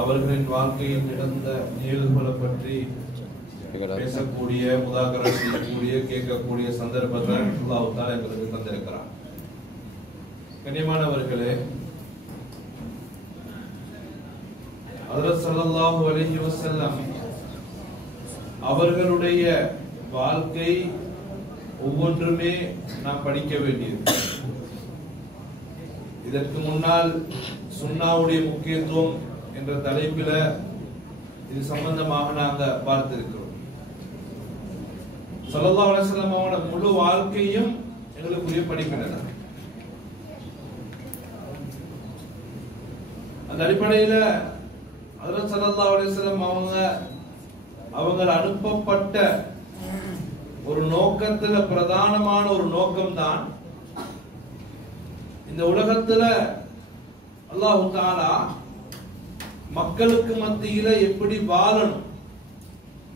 அவர்களின் வாழ்க்கையில் நடந்த நிகழ்வுகளை பற்றி பேசக்கூடிய, முதாக்கரா செய்யக்கூடிய, கேட்கக்கூடிய சந்தர்ப்பத்தை அல்லாஹ் தஆலா எங்களுக்கு தந்திருக்கிறார். கண்ணியமானவர்களே, ஹஜ்ரத் ஸல்லல்லாஹு அலைஹி வஸல்லம் அவர்களுடைய வாழ்க்கை ஒவ்வொன்றுமே நாம் படிக்க வேண்டியது. இதற்கு முன்னால் சுன்னாவுடைய முக்கியத்துவம் என்ற தலைப்பில இது சம்பந்தமாக நாங்கள் பார்த்திருக்கிறோம். ஸல்லல்லாஹு அலைஹி வஸல்லம் அவரோட முழு வாழ்க்கையும் எங்களுக்குரிய படிப்பினை. அந்த அடிப்படையில் ஹஜ்ரத் ஸல்லல்லாஹு அலைஹி வஸல்லம் அவங்க அனுப்பப்பட்ட ஒரு நோக்கத்துல பிரதானமான ஒரு நோக்கம் தான் இந்த உலகத்துல அல்லாஹ் தஆலா மக்களுக்கு மத்தியில எப்படி வாழணும்,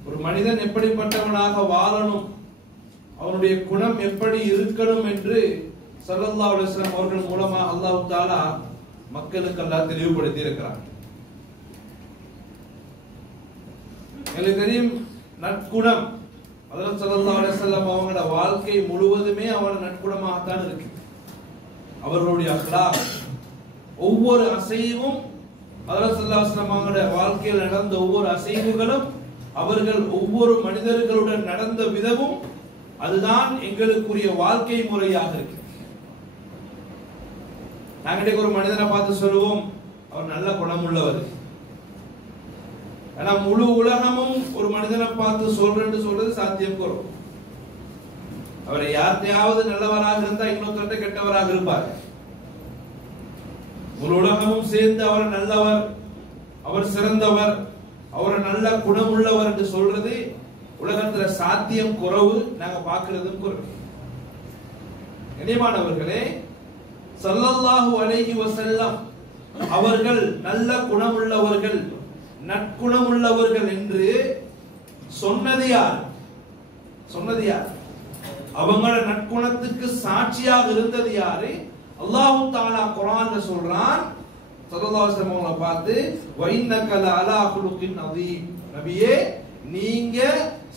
ஒரு மனிதன் எப்படிப்பட்டவனாக வாழணும், அவனுடைய குணம் எப்படி இருக்கணும் என்று ஸல்லல்லாஹு அலைஹி வஸல்லம் அவர்கள் மூலமா அல்லாஹ் தஆலா மக்களுக்கு எல்லாம் தெளிவுபடுத்தி இருக்கிறார். எங்களுக்கு தெரியும், நற்குணம் ஹஜ்ரத் ஸல்லல்லாஹு அலைஹி வஸல்லம் அவங்களோட வாழ்க்கை முழுவதுமே அவங்களோட நற்குணமாகத்தான் இருக்கு. அவர்களுடைய அக்லாக், ஒவ்வொரு அசைவும் ஹஜ்ரத் ஸல்லல்லாஹு அலைஹி வஸல்லம் அவங்களோட வாழ்க்கையில் நடந்த ஒவ்வொரு அசைவுகளும், அவர்கள் ஒவ்வொரு மனிதர்களுடன் நடந்த விதமும், அதுதான் எங்களுக்குரிய வாழ்க்கை முறையாக இருக்கு. நாங்கள் ஒரு மனிதனை பார்த்து சொல்லுவோம், அவர் நல்ல குணம் உள்ளவர். ஆனா முழு உலகமும் ஒரு மனிதனை பார்த்து சொல்றது சாத்தியம் குறைவு. அவரை யார்த்தையாவது நல்லவராக இருந்தா இன்னொருத்தட்ட கெட்டவராக இருப்பார். முழு உலகமும் சேர்ந்து அவர் நல்லவர், அவர் சிறந்தவர், அவர் நல்ல குணம் உள்ளவர் என்று சொல்றது உலகத்துல சாத்தியம் குறைவு, நாங்க பார்க்கிறதும் குறைவு. கண்ணியமானவர்களே, ஸல்லல்லாஹு அலைஹி வஸல்லம் அவர்கள் நல்ல குணம் உள்ளவர்கள், நற்குணம் உள்ளவர்கள் என்று சொன்னது யார்? அவங்களோட நற்குணத்துக்கு சாட்சியாக இருந்தது யாரு? அல்லாஹ் தஆலா குர்ஆன்ல சொல்றான், ஸல்லல்லாஹு அலைஹி வஸல்லம் பார்த்து, வஇன்னக லஅலா குலுகின் அதீம், நபியே நீங்க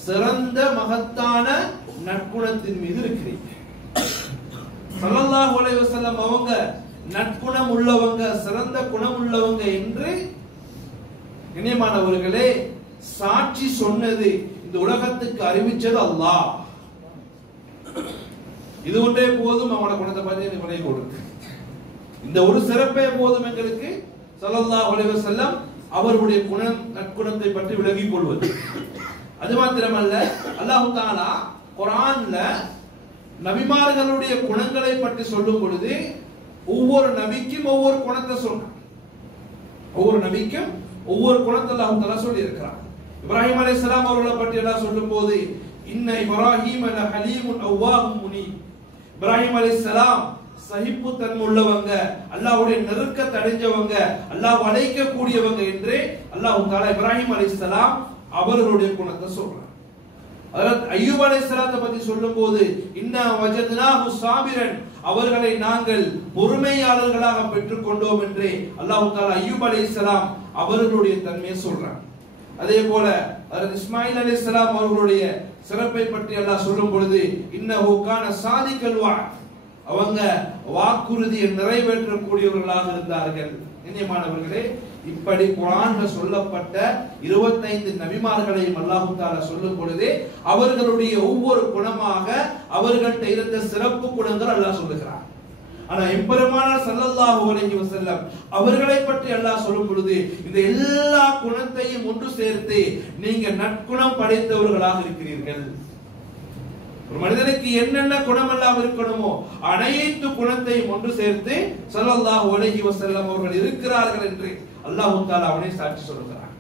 சிறந்த மகத்தான நற்குணத்தின் மீது இருக்கிறீங்க. ஸல்லல்லாஹு அலைஹி வஸல்லம் அவங்க நற்குணம் உள்ளவங்க, சிறந்த குணம் உள்ளவங்க என்று கண்ணியமானவர்களே சாட்சி சொன்னது, இந்த உலகத்துக்கு அறிவிச்சது அல்லாஹ். இது ஒன்றே போதும் அவனோட குணத்தை பற்றி விலை கொடுக்கு. இந்த ஒரு சிறப்பே போதும் எங்களுக்கு ஸல்லல்லாஹு அலைஹி வஸல்லம் அவருடைய குணம், நற்குணத்தை பற்றி விளங்கிக் கொள்வது. அது மாத்திரமல்ல, அல்லாஹ் தஆலா குர்ஆன்ல நபிமார்களுடைய குணங்களை பற்றி சொல்லும் பொழுது ஒவ்வொரு நபிக்கும் ஒவ்வொரு குணத்தை சொன்னார். ஒவ்வொரு நபிக்கும் ஒவ்வொரு குணத்தை அல்லாஹ் தஆலா சொல்லி இருக்கிறார். இப்ராஹிம் அலைஹிஸ்ஸலாம் அவர்களை பற்றி எல்லாம் சொல்லும்போது, இன்ன இப்ராஹீம லஹலீமுன் அவ்வாஹும் முனீப், இப்ராஹிம் அலைஹிஸ்ஸலாம் சகிப்பு தன்மை உள்ளவங்க, அல்லாஹ்வுடைய நெருக்கத்தை அடைஞ்சவங்க, அல்லாஹ் அழைக்க கூடியவங்க என்று அல்லாஹ் தஆலா இப்ராஹிம் அலைஹிஸ்ஸலாம் அவர்களுடைய குணத்தை சொல்றார். ஹஜ்ரத் அய்யூப் அலைஹிஸ்ஸலாத்தை பற்றி சொல்லும்போது, இன்னா வஜத்னாஹு சாபிரன், அவர்களை நாங்கள் பொறுமையாளர்களாக பெற்றுக் கொண்டோம் என்று அல்லாஹ் தஆலா அய்யூப் அலைஹிஸ்ஸலாம் அவர்களுடைய தன்மையை சொல்றார். அதே போல ஹஜ்ரத் இஸ்மாயில் அலைஹிஸ்ஸலாம் அவர்களுடைய சிறப்பை பற்றி அல்லாஹ் சொல்லும் பொழுது, இன்னஹு கான சாதிகல் வஅத், அவங்க வாக்குறுதியை நிறைவேற்றக்கூடியவர்களாக இருந்தார்கள். கண்ணியமானவர்களே, இப்படி குர்ஆன்ல சொல்லப்பட்ட 25 நபிமார்களையும் அல்லாஹ் தஆலா சொல்லும் பொழுது அவர்களுடைய ஒவ்வொரு குணமாக அவர்கள்ட்ட இருந்த சிறப்பு குணங்கள் அல்லாஹ் சொல்லுகிறார். ஆனா எம்பெருமானார் ஸல்லல்லாஹு அலைஹி வஸல்லம் அவர்களை பற்றி அல்லாஹ் சொல்லும் பொழுது இந்த எல்லா குணத்தையும் ஒன்று சேர்த்து நீங்க நற்குணம் படைத்தவர்களாக இருக்கிறீர்கள். ஒரு மனிதனுக்கு என்னென்ன குணம் எல்லாம் இருக்கணுமோ அனைத்து குணத்தையும் ஒன்று சேர்த்து ஸல்லல்லாஹு அலைஹி வஸல்லம் அவர்கள் இருக்கிறார்கள் என்று அல்லாஹ் தஆலா அவனை சாட்சி சொல்கிறார்.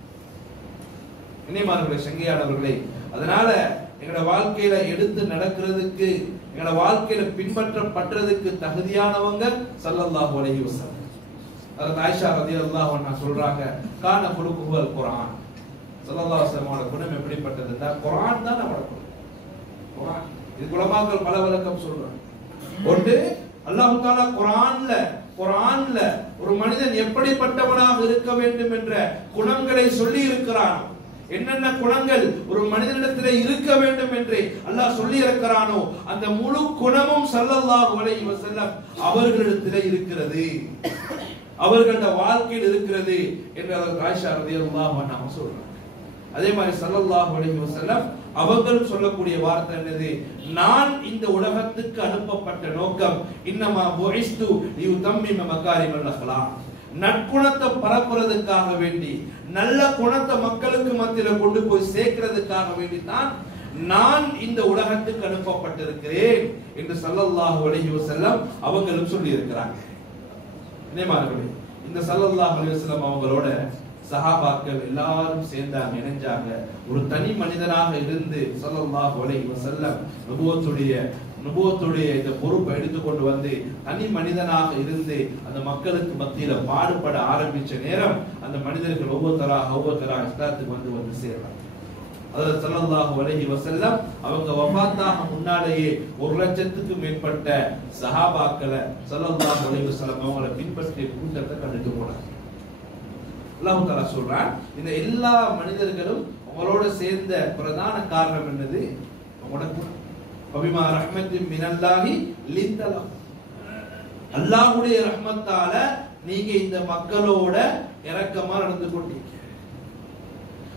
இனிமானவர்களே, சங்கையானவர்களே, அதனால எங்களோட வாழ்க்கையில எடுத்து நடக்கிறதுக்கு, எங்களோட வாழ்க்கையில பின்பற்றப்பட்டதுக்கு தகுதியானவங்க ஸல்லல்லாஹு அலைஹி வஸல்லம். ஹஜ்ரத் ஆயிஷா ரலியல்லாஹு அன்ஹா சொல்றாங்க, கான குலுகுல் குர்ஆன், ஸல்லல்லாஹு அலைஹி வஸல்லம் குணம் எப்படிப்பட்டதுன்னா குர்ஆன் தான் நம்மளோட குணம். குர்ஆன் இது உலமாக்கள் பல விளக்கம் சொல்றாங்க. ஒன்று, அல்லாஹ் தஆலா குர்ஆன்ல குர்ஆன்ல ஒரு மனிதன் எப்படிப்பட்டவனாக இருக்க வேண்டும் என்ற குணங்களை சொல்லி இருக்கிறான், என்னென்ன குணங்கள் ஒரு மனிதனிடத்தில் இருக்க வேண்டும் என்று அல்லாஹ் சொல்லி இருக்கிறானோ அந்த முழு குணமும் ஸல்லல்லாஹு அலைஹி வஸல்லம் அவர்களிடத்தில் இருக்கிறது, அவர்களோட வாழ்க்கையில் இருக்கிறது என்று ஆயிஷா ரலியல்லாஹு அன்ஹா சொல்றாங்க. அதே மாதிரி ஸல்லல்லாஹு அலைஹி வஸல்லம் அவர்கள் சொல்லக்கூடிய வார்த்தை என்னது, நான் இந்த உலகத்துக்கு அனுப்பப்பட்ட நோக்கம் இன்னமா புஇஸ்து லியுதம்மிம மகாரிமல் அக்லாக், நற்குணத்தை பரப்புறதுக்காக வேண்டி, நல்ல குணத்தை மக்களுக்கு மத்தியில கொண்டு போய் சேர்க்கிறதுக்காக வேண்டி தான் நான் இந்த உலகத்துக்கு அனுப்பப்பட்டிருக்கிறேன் என்று ஸல்லல்லாஹு அலைஹி வஸல்லம் அவங்களும் சொல்லி இருக்கிறாங்க. இந்த ஸல்லல்லாஹு அலைஹி வஸல்லம் அவங்களோட சஹாபாக்கள் எல்லாரும் சேர்ந்தாங்க, இணைஞ்சாங்க. ஒரு தனி மனிதனாக இருந்து ஸல்லல்லாஹு அலைஹி வஸல்லம் நுபுவத்துடைய இந்த பொறுப்பை எடுத்துக்கொண்டு வந்து தனி மனிதனாக இருந்து அந்த மக்களுக்கு மத்தியில பாடுபட ஆரம்பிச்ச நேரம் அந்த மனிதர்கள் ஒவ்வொருத்தரா இஸ்லாத்துக்கு வந்து சேர்றாங்க. ஹஜ்ரத் ஸல்லல்லாஹு அலைஹி வஸல்லம் அவங்க வஃபாத்தாக முன்னாலேயே 1,00,000க்கு மேற்பட்ட சஹாபாக்களை ஸல்லல்லாஹு அலைஹி வஸல்லம் அவங்களை பின்பற்றிய கூட்டத்தை கண்டுட்டு போனாங்க. அல்லாஹ் தஆலா சொல்றான், இந்த எல்லா மனிதர்களும் அவங்களோட சேர்ந்த பிரதான காரணம் என்னது, அவங்களோட குணம். வபிமா ரஹ்மத்தின் மினல்லாஹி லிந்தலா, அல்லாஹ்வுடைய ரஹ்மத்தால நீங்க இந்த மக்களோட இரக்கமா நடந்து கொண்டீங்க.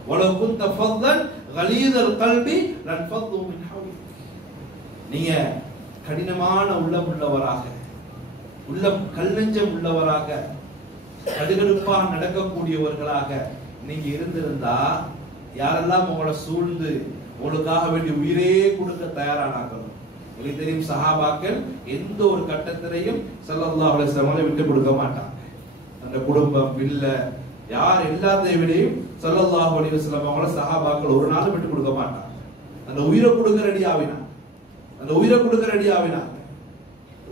வலவ் குன்த ஃபல்லன் கலீதல் கல்பி லன்ஃபது மின் ஹவ்லிக், நீங்க கடினமான உள்ளம் உள்ளவராக, உள்ளம் கல்நெஞ்சம் உள்ளவராக, கடுகடுப்பா நடக்கக்கூடியவர்களாக நீங்க இருந்திருந்தா யாரெல்லாம் உங்களை சூழ்ந்து உங்களுக்காக வேண்டி உயிரே கொடுக்க தயாரானார்கள். உங்களுக்கு தெரியும், சஹாபாக்கள் எந்த ஒரு கட்டத்திலையும் ஸல்லல்லாஹு அலைஹி வஸல்லம் விட்டு கொடுக்க மாட்டாங்க. அந்த குடும்பம் பிள்ளை யார் எல்லாத்தையும் விடையும் ஸல்லல்லாஹு அலைஹி வஸல்லம் அவங்கள சஹாபாக்கள் ஒரு நாள் விட்டு கொடுக்க மாட்டாங்க. அந்த உயிரை கொடுக்க ரெடி ஆவினாங்க,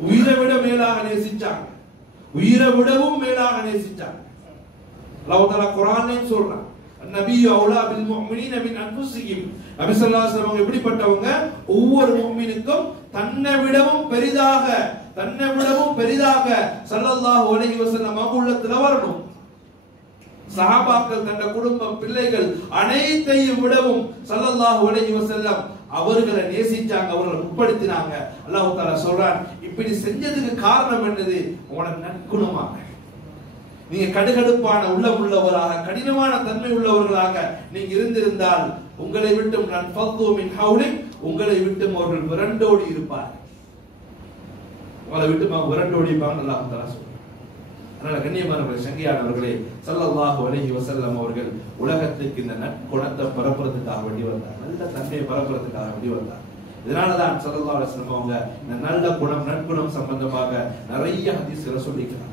உயிரை விட மேலாக நேசிச்சாங்க, உயிரை விடவும் மேலாக நேசிச்சாங்க. அல்லாஹ் தஆலா குர்ஆன்லயும் சொல்றான், நபியு அவுலா பில் முஃமினீன மின் அன்ஃபுஸிஹிம், நபி ஸல்லல்லாஹு அலைஹி வஸல்லம் எப்படிப்பட்டவங்க, ஒவ்வொரு முஃமினுக்கும் தன்னை விடவும் பெரிதாக ஸல்லல்லாஹு அலைஹி வஸல்லம் அவங்க உள்ளத்துல வரணும். சஹாபாக்கள் தன்னுடைய குடும்பம் பிள்ளைகள் அனைத்தையும் விடவும் ஸல்லல்லாஹு அலைஹி வஸல்லம் அவர்களை நேசிச்சாங்க, அவர்களை உட்படுத்தினாங்க. அல்லாஹ் தஆலா சொல்றான், இப்படி செஞ்சதுக்கு காரணம் என்னது, உங்களோட நற்குணமாக. நீங்க கடுகடுப்பான உள்ளம் உள்ளவராக, கடினமான தன்மை உள்ளவர்களாக நீங்க இருந்திருந்தால் உங்களை விட்டும் லன்ஃபது மின் ஹவ்லிக், உங்களை விட்டும் அவர்கள் விரண்டோடி இருப்பார்கள், உங்களை விட்டும் அவங்க விரண்டோடி இருப்பாங்க. அல்லாஹ் தஆலா சொல்றான். அதனால கண்ணியமானவர்களே, சங்கையானவர்களே, ஸல்லல்லாஹு அலைஹி வஸல்லம் அவர்கள் உலகத்துக்கு இந்த நற்குணத்தை பரப்புறதுக்காக வேண்டி வந்தார், நல்ல தன்மையை பரப்புறதுக்காக வேண்டி வந்தார். இதனாலதான் ஸல்லல்லாஹு அலைஹி வஸல்லம் அவங்க இந்த நல்ல குணம் நற்குணம் சம்பந்தமாக நிறைய ஹதீஸ்களை சொல்லிக்கிறாங்க.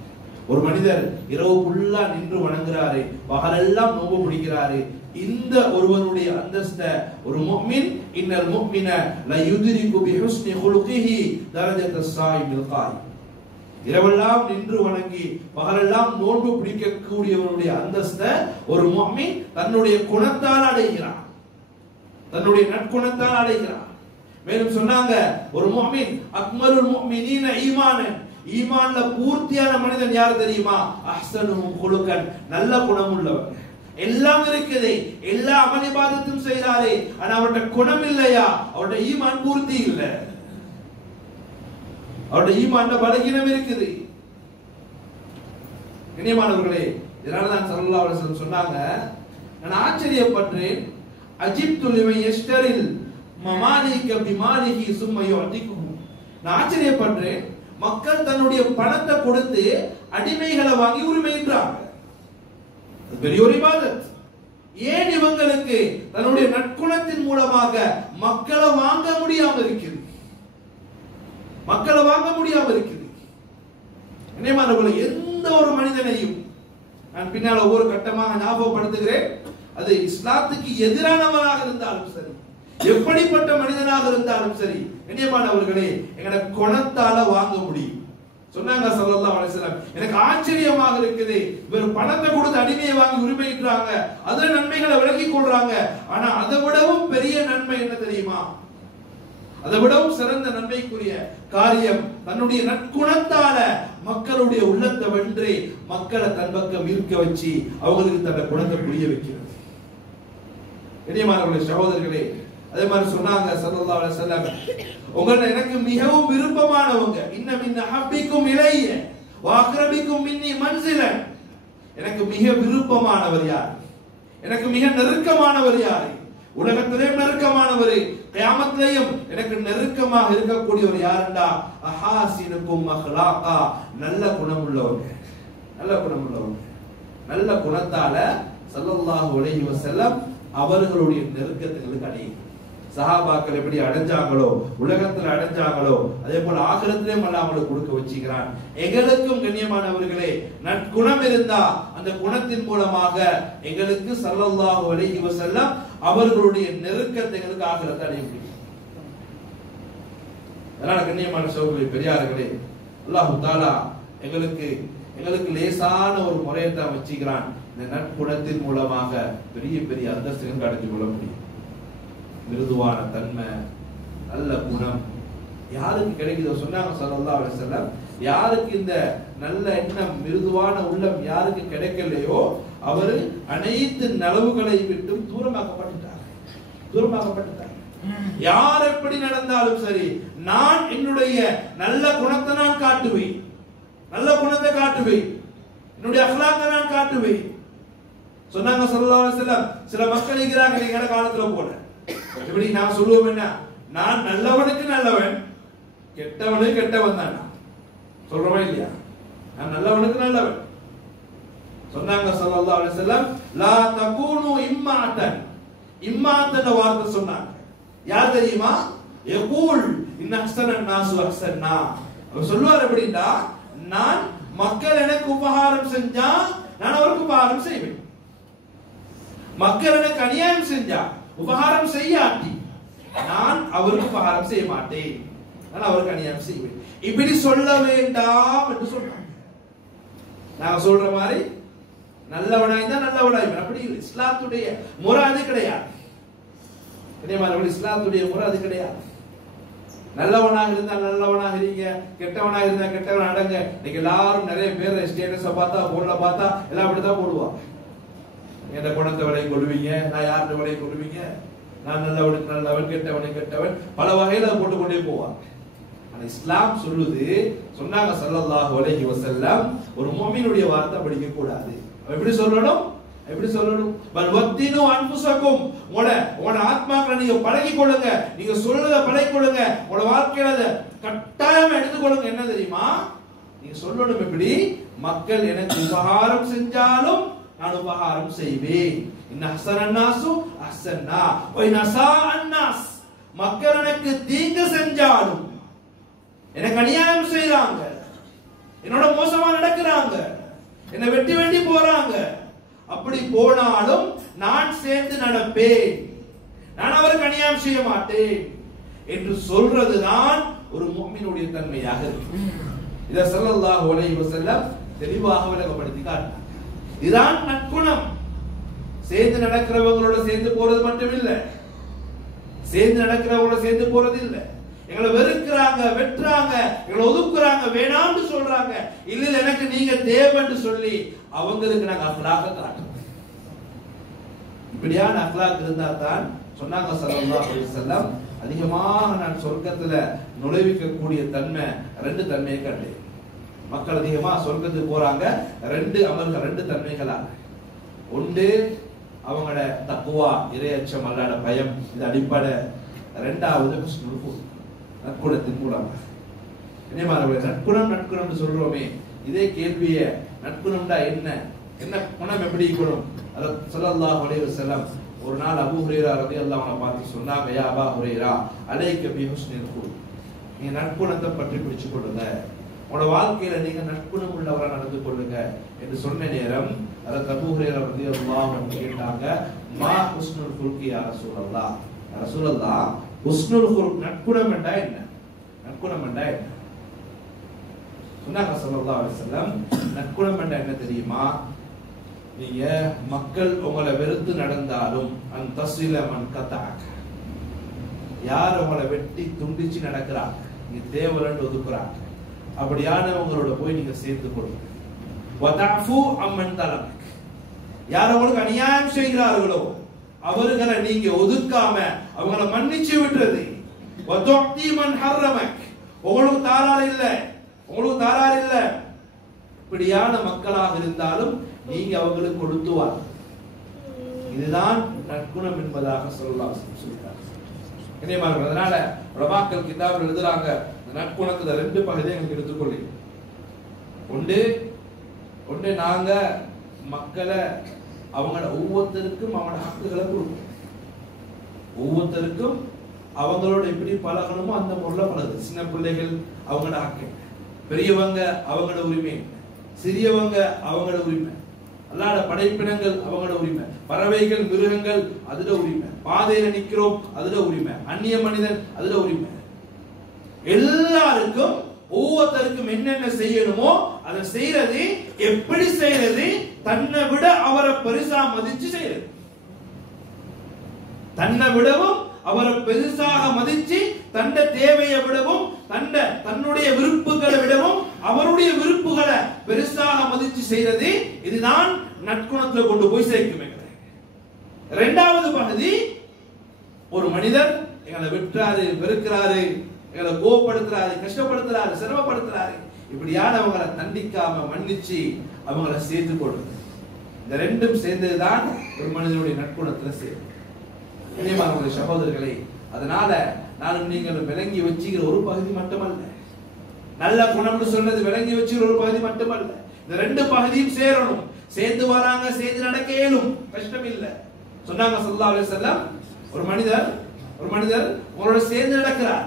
ஒரு மனிதர் இரவு ஃபுல்லா நின்று வணங்குறாரு, பகலெல்லாம் நோன்பு பிடிக்கிறாரு, இந்த ஒருவனுடைய அந்தஸ்த ஒரு முஃமின் இன்னல் முஃமின லா யுத்ரிகு பி ஹுஸ்னி குலுகிஹி தரஜத்தஸ் ஸாயிமில் காயிம், இரவெல்லாம் நின்று வணங்கி பகலெல்லாம் நோன்பு பிடிக்கக்கூடியவனுடைய அந்தஸ்த ஒரு முஃமின் தன்னுடைய குணத்தால் அடைகிறான், தன்னுடைய நற்குணத்தால் அடைகிறான். மேலும் சொன்னாங்க, ஒரு முஃமின் அக்மலுல் முஃமினீன ஈமானன், ஈமான்ல பூர்த்தியான மனிதன் யார் தெரியுமா, அஹ்ஸனுஹும் குலுகன், நல்ல குணம் உள்ளவர். எல்லாம் இருக்குது, எல்லா அமல் இபாதத்தும் செய்றாரே, ஆனா அவருடைய குணம் இல்லையா, அவருடைய ஈமான் பூர்த்தி இல்லை, அவருடைய ஈமான்ல பலகீனம் இருக்குது. கண்ணியமானவர்களே, இதனாலதான் ஸல்லல்லாஹு அலைஹி வஸல்லம் சொன்னாங்க, நான் ஆச்சரியப்பட்டேன், அஜிப்து லிமன் யஷ்தரில் மமாலிக பிமாலிஹி சும்ம யுஅதிகுஹு, நான் ஆச்சரியப்பட்டேன், மக்கள் தன்னுடைய பணத்தை கொடுத்து அடிமைகளை வாங்கி உரிமையின்றாங்க. பெரிய ஒரு இபாதத். ஏன் இவங்களுக்கு தன்னுடைய நற்குணத்தின் மூலமாக மக்களை வாங்க முடியாம இருக்குது, மக்களை வாங்க முடியாம இருக்குது. என்னமானவர்களே, எந்த ஒரு மனிதனையும் நான் பின்னால் ஒவ்வொரு கட்டமாக ஞாபகப்படுத்துகிறேன், அது இஸ்லாத்துக்கு எதிரானவராக இருந்தாலும் சரி, எப்படிப்பட்ட மனிதனாக இருந்தாலும் சரி, கண்ணியமானவர்களே, எங்கட குணத்தால வாங்க முடியும். சொன்னாங்க ஸல்லல்லாஹு அலைஹி வஸல்லம், எனக்கு ஆச்சரியமாக இருக்குது, இவர் பணத்தை கொடுத்து அடிமையை வாங்கி உரிமையிடுறாங்க, அதுல நன்மைகளை விளக்கிக் கொள்றாங்க, ஆனா அதை விடவும் பெரிய நன்மை என்ன தெரியுமா, அதை விடவும் சிறந்த நன்மைக்குரிய காரியம் தன்னுடைய நற்குணத்தால மக்களுடைய உள்ளத்தை வென்று மக்களை தன் பக்கம் ஈர்க்க வச்சு அவங்களுக்கு தன்னை குணத்தை புரிய வைக்கிறது. இனியமானவர்களே, சகோதரர்களே, அதே மாதிரி சொன்னாங்க ஸல்லல்லாஹு அலைஹி வஸல்லம், உங்களை எனக்கு மிகவும் விருப்பமானவங்க, இன்ன ஹப்பிக்கும் இலைய வஅக்ரபிக்கும் மின்னி மன்சிலன், எனக்கு மிக விருப்பமானவர் யார், எனக்கு மிக நெருக்கமானவர் யார், உலகத்திலேயும் நெருக்கமானவர், கியாமத்திலேயும் எனக்கு நெருக்கமாக இருக்கக்கூடியவர் யாருண்டா அஹாசினுக்கும் அஹ்லாகா, நல்ல குணம் உள்ளவங்க, நல்ல குணம் உள்ளவங்க. நல்ல குணத்தால ஸல்லல்லாஹு அலைஹி வஸல்லம் அவர்களுடைய நெருக்கத்துகளுக்கு அடையும். சஹாபாக்கள் எப்படி அடைஞ்சாங்களோ, உலகத்தில் அடைஞ்சாங்களோ, அதே போல ஆகிரத்திலேயும் அல்லாஹ் கொடுக்க வச்சுக்கிறான். எங்களுக்கும் கண்ணியமானவர்களே நற்குணம் இருந்தா அந்த குணத்தின் மூலமாக எங்களுக்கு ஸல்லல்லாஹு அலைஹி வஸல்லம் அவர்களுடைய நெருக்கத்தை எங்களுக்கு ஆகிரத்தை அடைய முடியும். அதனால கண்ணியமான சகோதரர்களே, பெரியார்களே, அல்லாஹ் தஆலா எங்களுக்கு லேசான ஒரு முறையை தான் வச்சுக்கிறான். இந்த நற்குணத்தின் மூலமாக பெரிய பெரிய அந்தஸ்துகள் அடைஞ்சு கொள்ள முடியும். மிருதுவான தன்மை, நல்ல குணம் யாருக்கு கிடைக்குதோ சொன்னாங்க ஸல்லல்லாஹு அலைஹி வஸல்லம், யாருக்கு இந்த நல்ல எண்ணம், மிருதுவான உள்ளம் யாருக்கு கிடைக்கலையோ அவர் அனைத்து நலவுகளை விட்டு தூரமாக்கப்பட்டார். யார் எப்படி நடந்தாலும் சரி, நான் என்னுடைய நல்ல குணத்தை நான் காட்டுவேன், நல்ல குணத்தை காட்டுவேன், என்னுடைய அக்லாக்கை நான் காட்டுவேன் சொன்னாங்க ஸல்லல்லாஹு அலைஹி வஸல்லம். சில மக்கள் இருக்கிறாங்க நீங்க காலத்துல போல, எப்படி நான் சொல்லுவோம் என்ன, நான் நல்லவனுக்கு நல்லவன், கெட்டவனுக்கு கெட்டவன் தான் சொல்றவன் இல்லையா, நான் நல்லவனுக்கு நல்லவன் சொன்னாங்க ஸல்லல்லாஹு அலைஹி வஸல்லம். லா தகூனு இம்மாத்தன், இம்மாத்தன் வார்த்தை சொன்னாங்க. யார் தெரியுமா? யகூல் இன் அஹ்ஸனன் நாசு அஹ்ஸன்னா, அவர் சொல்வார் எப்படின்னா, நான் மக்கள் எனக்கு உபகாரம் செஞ்சா நான் அவருக்கு உபகாரம் செய்வேன், மக்கள் எனக்கு அநியாயம் செஞ்சா உபகாரம் செய்யாட்டி நான் அவருக்கு உபகாரம் செய்ய மாட்டேன், நான் அவருக்கு அநியாயம் செய்வேன். இப்படி சொல்ல வேண்டாம் என்று சொல்றாங்க. நான் சொல்ற மாதிரி நல்லவனாய் தான் நல்லவனாய், அப்படி இஸ்லாத்துடைய முறை அது கிடையாது. இஸ்லாத்துடைய முறை அது கிடையாது. நல்லவனாக இருந்தா நல்லவனாக இருங்க, கெட்டவனாக இருந்தா கெட்டவன் அடங்க. இன்னைக்கு எல்லாரும் நிறைய பேர் ஸ்டேட்டஸை பார்த்தா, போன்ல பார்த்தா எல்லாம் அப்படித்தான் போடுவாங்க. எந்த குணத்தை விலை கொள்வீங்க, நான் யார்கிட்ட விலை கொள்வீங்க, நான் நல்லவனுக்கு நல்லவன், கெட்டவனுக்கு கெட்டவன், பல வகையில போட்டுக்கொண்டே போவாங்க. ஆனா இஸ்லாம் சொல்லுது, சொன்னாங்க ஸல்லல்லாஹு அலைஹி வஸல்லம், ஒரு முஃமினுடைய வார்த்தை படிக்க கூடாது. எப்படி சொல்லணும்? எப்படி சொல்லணும்? பல் வத்தினு அன்ஃபுஸக்கும், உங்களோட ஆத்மாக்களை நீங்க பழகி கொள்ளுங்க, நீங்க சொல்றத பழகி கொள்ளுங்க, உங்களோட வாழ்க்கையில அதை கட்டாயம் எடுத்துக்கொள்ளுங்க. என்ன தெரியுமா? நீங்க சொல்லணும் எப்படி, மக்கள் எனக்கு உபகாரம் செஞ்சாலும் நான் உபகாரம் செய்வேன். இன் அஹ்ஸனன் நாசு அஹ்ஸன்னா வ இன் அஸாஅன் நாஸ், மக்கள் எனக்கு தீங்கு செஞ்சாலும், எனக்கு அநியாயம் செய்றாங்க, என்னோட மோசமா நடக்கிறாங்க, என்ன வெட்டி வெட்டி போறாங்க, அப்படி போனாலும் நான் சேர்ந்து நடப்பேன், நான் அவருக்கு அநியாயம் செய்ய மாட்டேன் என்று சொல்றதுதான் ஒரு முஃமினுடைய தன்மையாக இருக்கு. இத ஸல்லல்லாஹு அலைஹி வஸல்லம் தெளிவாக விளங்கப்படுத்தி காட்டினார். இதுதான் நற்குணம். சேர்ந்து நடக்கிறவங்களோட சேர்ந்து போறது மட்டும் இல்ல, சேர்ந்து நடக்கிறவங்களோட சேர்ந்து போறது இல்ல, எங்களை வெறுக்கிறாங்க, வெட்டுறாங்க, எங்களை ஒதுக்குறாங்க, வேணாம்னு சொல்றாங்க, இல்ல எனக்கு நீங்க தேவைன்னு சொல்லி அவங்களுக்கு நாங்க அக்லாக காட்டுறோம். இப்படியான அக்லாக் இருந்தா தான் சொன்னாங்க ஸல்லல்லாஹு அலைஹி வஸல்லம், அதிகமாக நான் சொர்க்கத்துல நுழைவிக்கக்கூடிய தன்மை, ரெண்டு தன்மையை கண்டேன். மக்கள் அதிகமா சொர்க்கத்துக்கு போறாங்க ரெண்டு அமல்கள், ரெண்டு தன்மைகளாக. ஒன்று அவங்களோட தக்குவா, இறையச்சம், அல்லாஹ்வோட பயம், இது அடிப்படை. இரண்டாவது ஹுஸ்னுல் குலுக், நற்குணத்தின் மூலமாக. நற்குணம் நற்குணம் சொல்றோமே, இதே கேள்விய நற்குணம்டா என்ன, என்ன குணம், எப்படி குணம்? ஸல்லல்லாஹு அலைஹி வஸல்லம் ஒரு நாள் அபூ ஹுரைரா ரலியல்லாஹு அன்ஹு பார்த்து சொன்னாங்க, யா அபா ஹுரைரா அலைக பி ஹுஸ்னில் குலுக், நீங்க நற்குணத்தை பற்றி பிடிச்சு கொள்ளுங்க, உங்களோட வாழ்க்கையில நீங்க நற்குணம் உள்ளவராக நடந்து கொள்ளுங்க என்று சொன்ன நேரம் அபூ ஹுரைரா ரலியல்லாஹு அன்ஹு கேட்டாங்க, மா ஹுஸ்னுல் குலுக் யா ரசூலல்லாஹ், ரசூலல்லாஹ் ஹுஸ்னுல் குலுக் நற்குணம் என்றா என்ன, நற்குணம் என்றா என்ன சொன்னாங்க ஸல்லல்லாஹு அலைஹி வஸல்லம். நற்குணம் என்றா என்ன தெரியுமா? நீங்க மக்கள் உங்களை வெறுத்து நடந்தாலும் அன் தஸ்ஸில மன் கதஅக, யார் உங்களை வெட்டி துண்டிச்சு நடக்கிறாங்க, நீங்க தேவலன்னு ஒதுக்குறாங்க, அப்படியானவங்களோட போய் நீங்க சேர்த்து கொடுங்க. வதஃபு அம்மன் தலமக், யார் உங்களுக்கு அநியாயம் செய்கிறார்களோ அவர்களை நீங்க ஒதுக்காம அவங்கள மன்னிச்சு விட்டுறது. வதுஅதி மன் ஹர்ரமக், உங்களுக்கு தாராள இல்ல, உங்களுக்கு தாராள இல்ல, இப்படியான மக்களாக இருந்தாலும் நீங்க அவங்களுக்கு கொடுத்துவார். இதுதான் நற்குணம் என்பதாக சொல்லலாம் சொல்றாங்க. அதனால உலமாக்கள் கிதாபில் எழுதுறாங்க, நற்குணத்துல ரெண்டு பகுதியை எங்களுக்கு எடுத்துக்கொள்ளி. ஒன்று நாங்க மக்களை அவங்களோட ஒவ்வொருத்தருக்கும் அவங்களோட ஹக்குகளை கொடுக்கும். ஒவ்வொருத்தருக்கும் அவங்களோட எப்படி பழகணுமோ அந்த முறையில் பழகுது. சின்ன பிள்ளைகள் அவங்களோட ஹக்கு, பெரியவங்க அவங்களோட உரிமை, சிறியவங்க அவங்களோட உரிமை, அல்லாத படைப்பினங்கள் அவங்களோட உரிமை, பறவைகள் மிருகங்கள் அதுல உரிமை, பாதையில நிக்கிறோம் அதுல உரிமை, அந்நிய மனிதன் அதுல உரிமை. எல்லாருக்கும் ஒவ்வொருத்தருக்கும் என்னென்ன செய்யணுமோ அதை செய்யறது. எப்படி செய்யறது? தன்னை விட அவரை பெருசா மதிச்சு செய்யறது. தன்னை விடவும் அவரை பெருசாக மதிச்சு தன்ன தேவையை விடவும் தன்னுடைய விருப்புகளை விடவும் அவருடைய விருப்புகளை பெருசாக மதிச்சு செய்யறது. இதுதான் நற்குணத்துல கொண்டு போய் சேர்க்குமே. இரண்டாவது பகுதி, ஒரு மனிதர் எங்களை வெற்றாரு, வெறுக்கிறாரு, எங்களை கோபப்படுத்துறாரு, கஷ்டப்படுத்துறாரு, சிரமப்படுத்துறாரு, இப்படியானவங்களை தண்டிக்காம மன்னிச்சு அவங்களை சேர்த்து கொள்வது. இந்த ரெண்டும் சேர்ந்ததுதான் ஒரு மனிதனுடைய நற்குணத்துல சேர்ந்து. சகோதரர்களே, அதனால நானும் நீங்களும் விளங்கி வச்சுக்கிற ஒரு பகுதி மட்டுமல்ல, நல்ல குணம்னு சொன்னது விளங்கி வச்சுக்கிற ஒரு பகுதி மட்டுமல்ல, இந்த ரெண்டு பகுதியும் சேரணும். சேர்ந்து வராங்க, சேர்ந்து நடக்க இயலும், கஷ்டம் இல்லை. சொன்னாங்க ஸல்லல்லாஹு அலைஹி வஸல்லம், ஒரு மனிதர் உங்களோட சேர்ந்து நடக்கிறார்,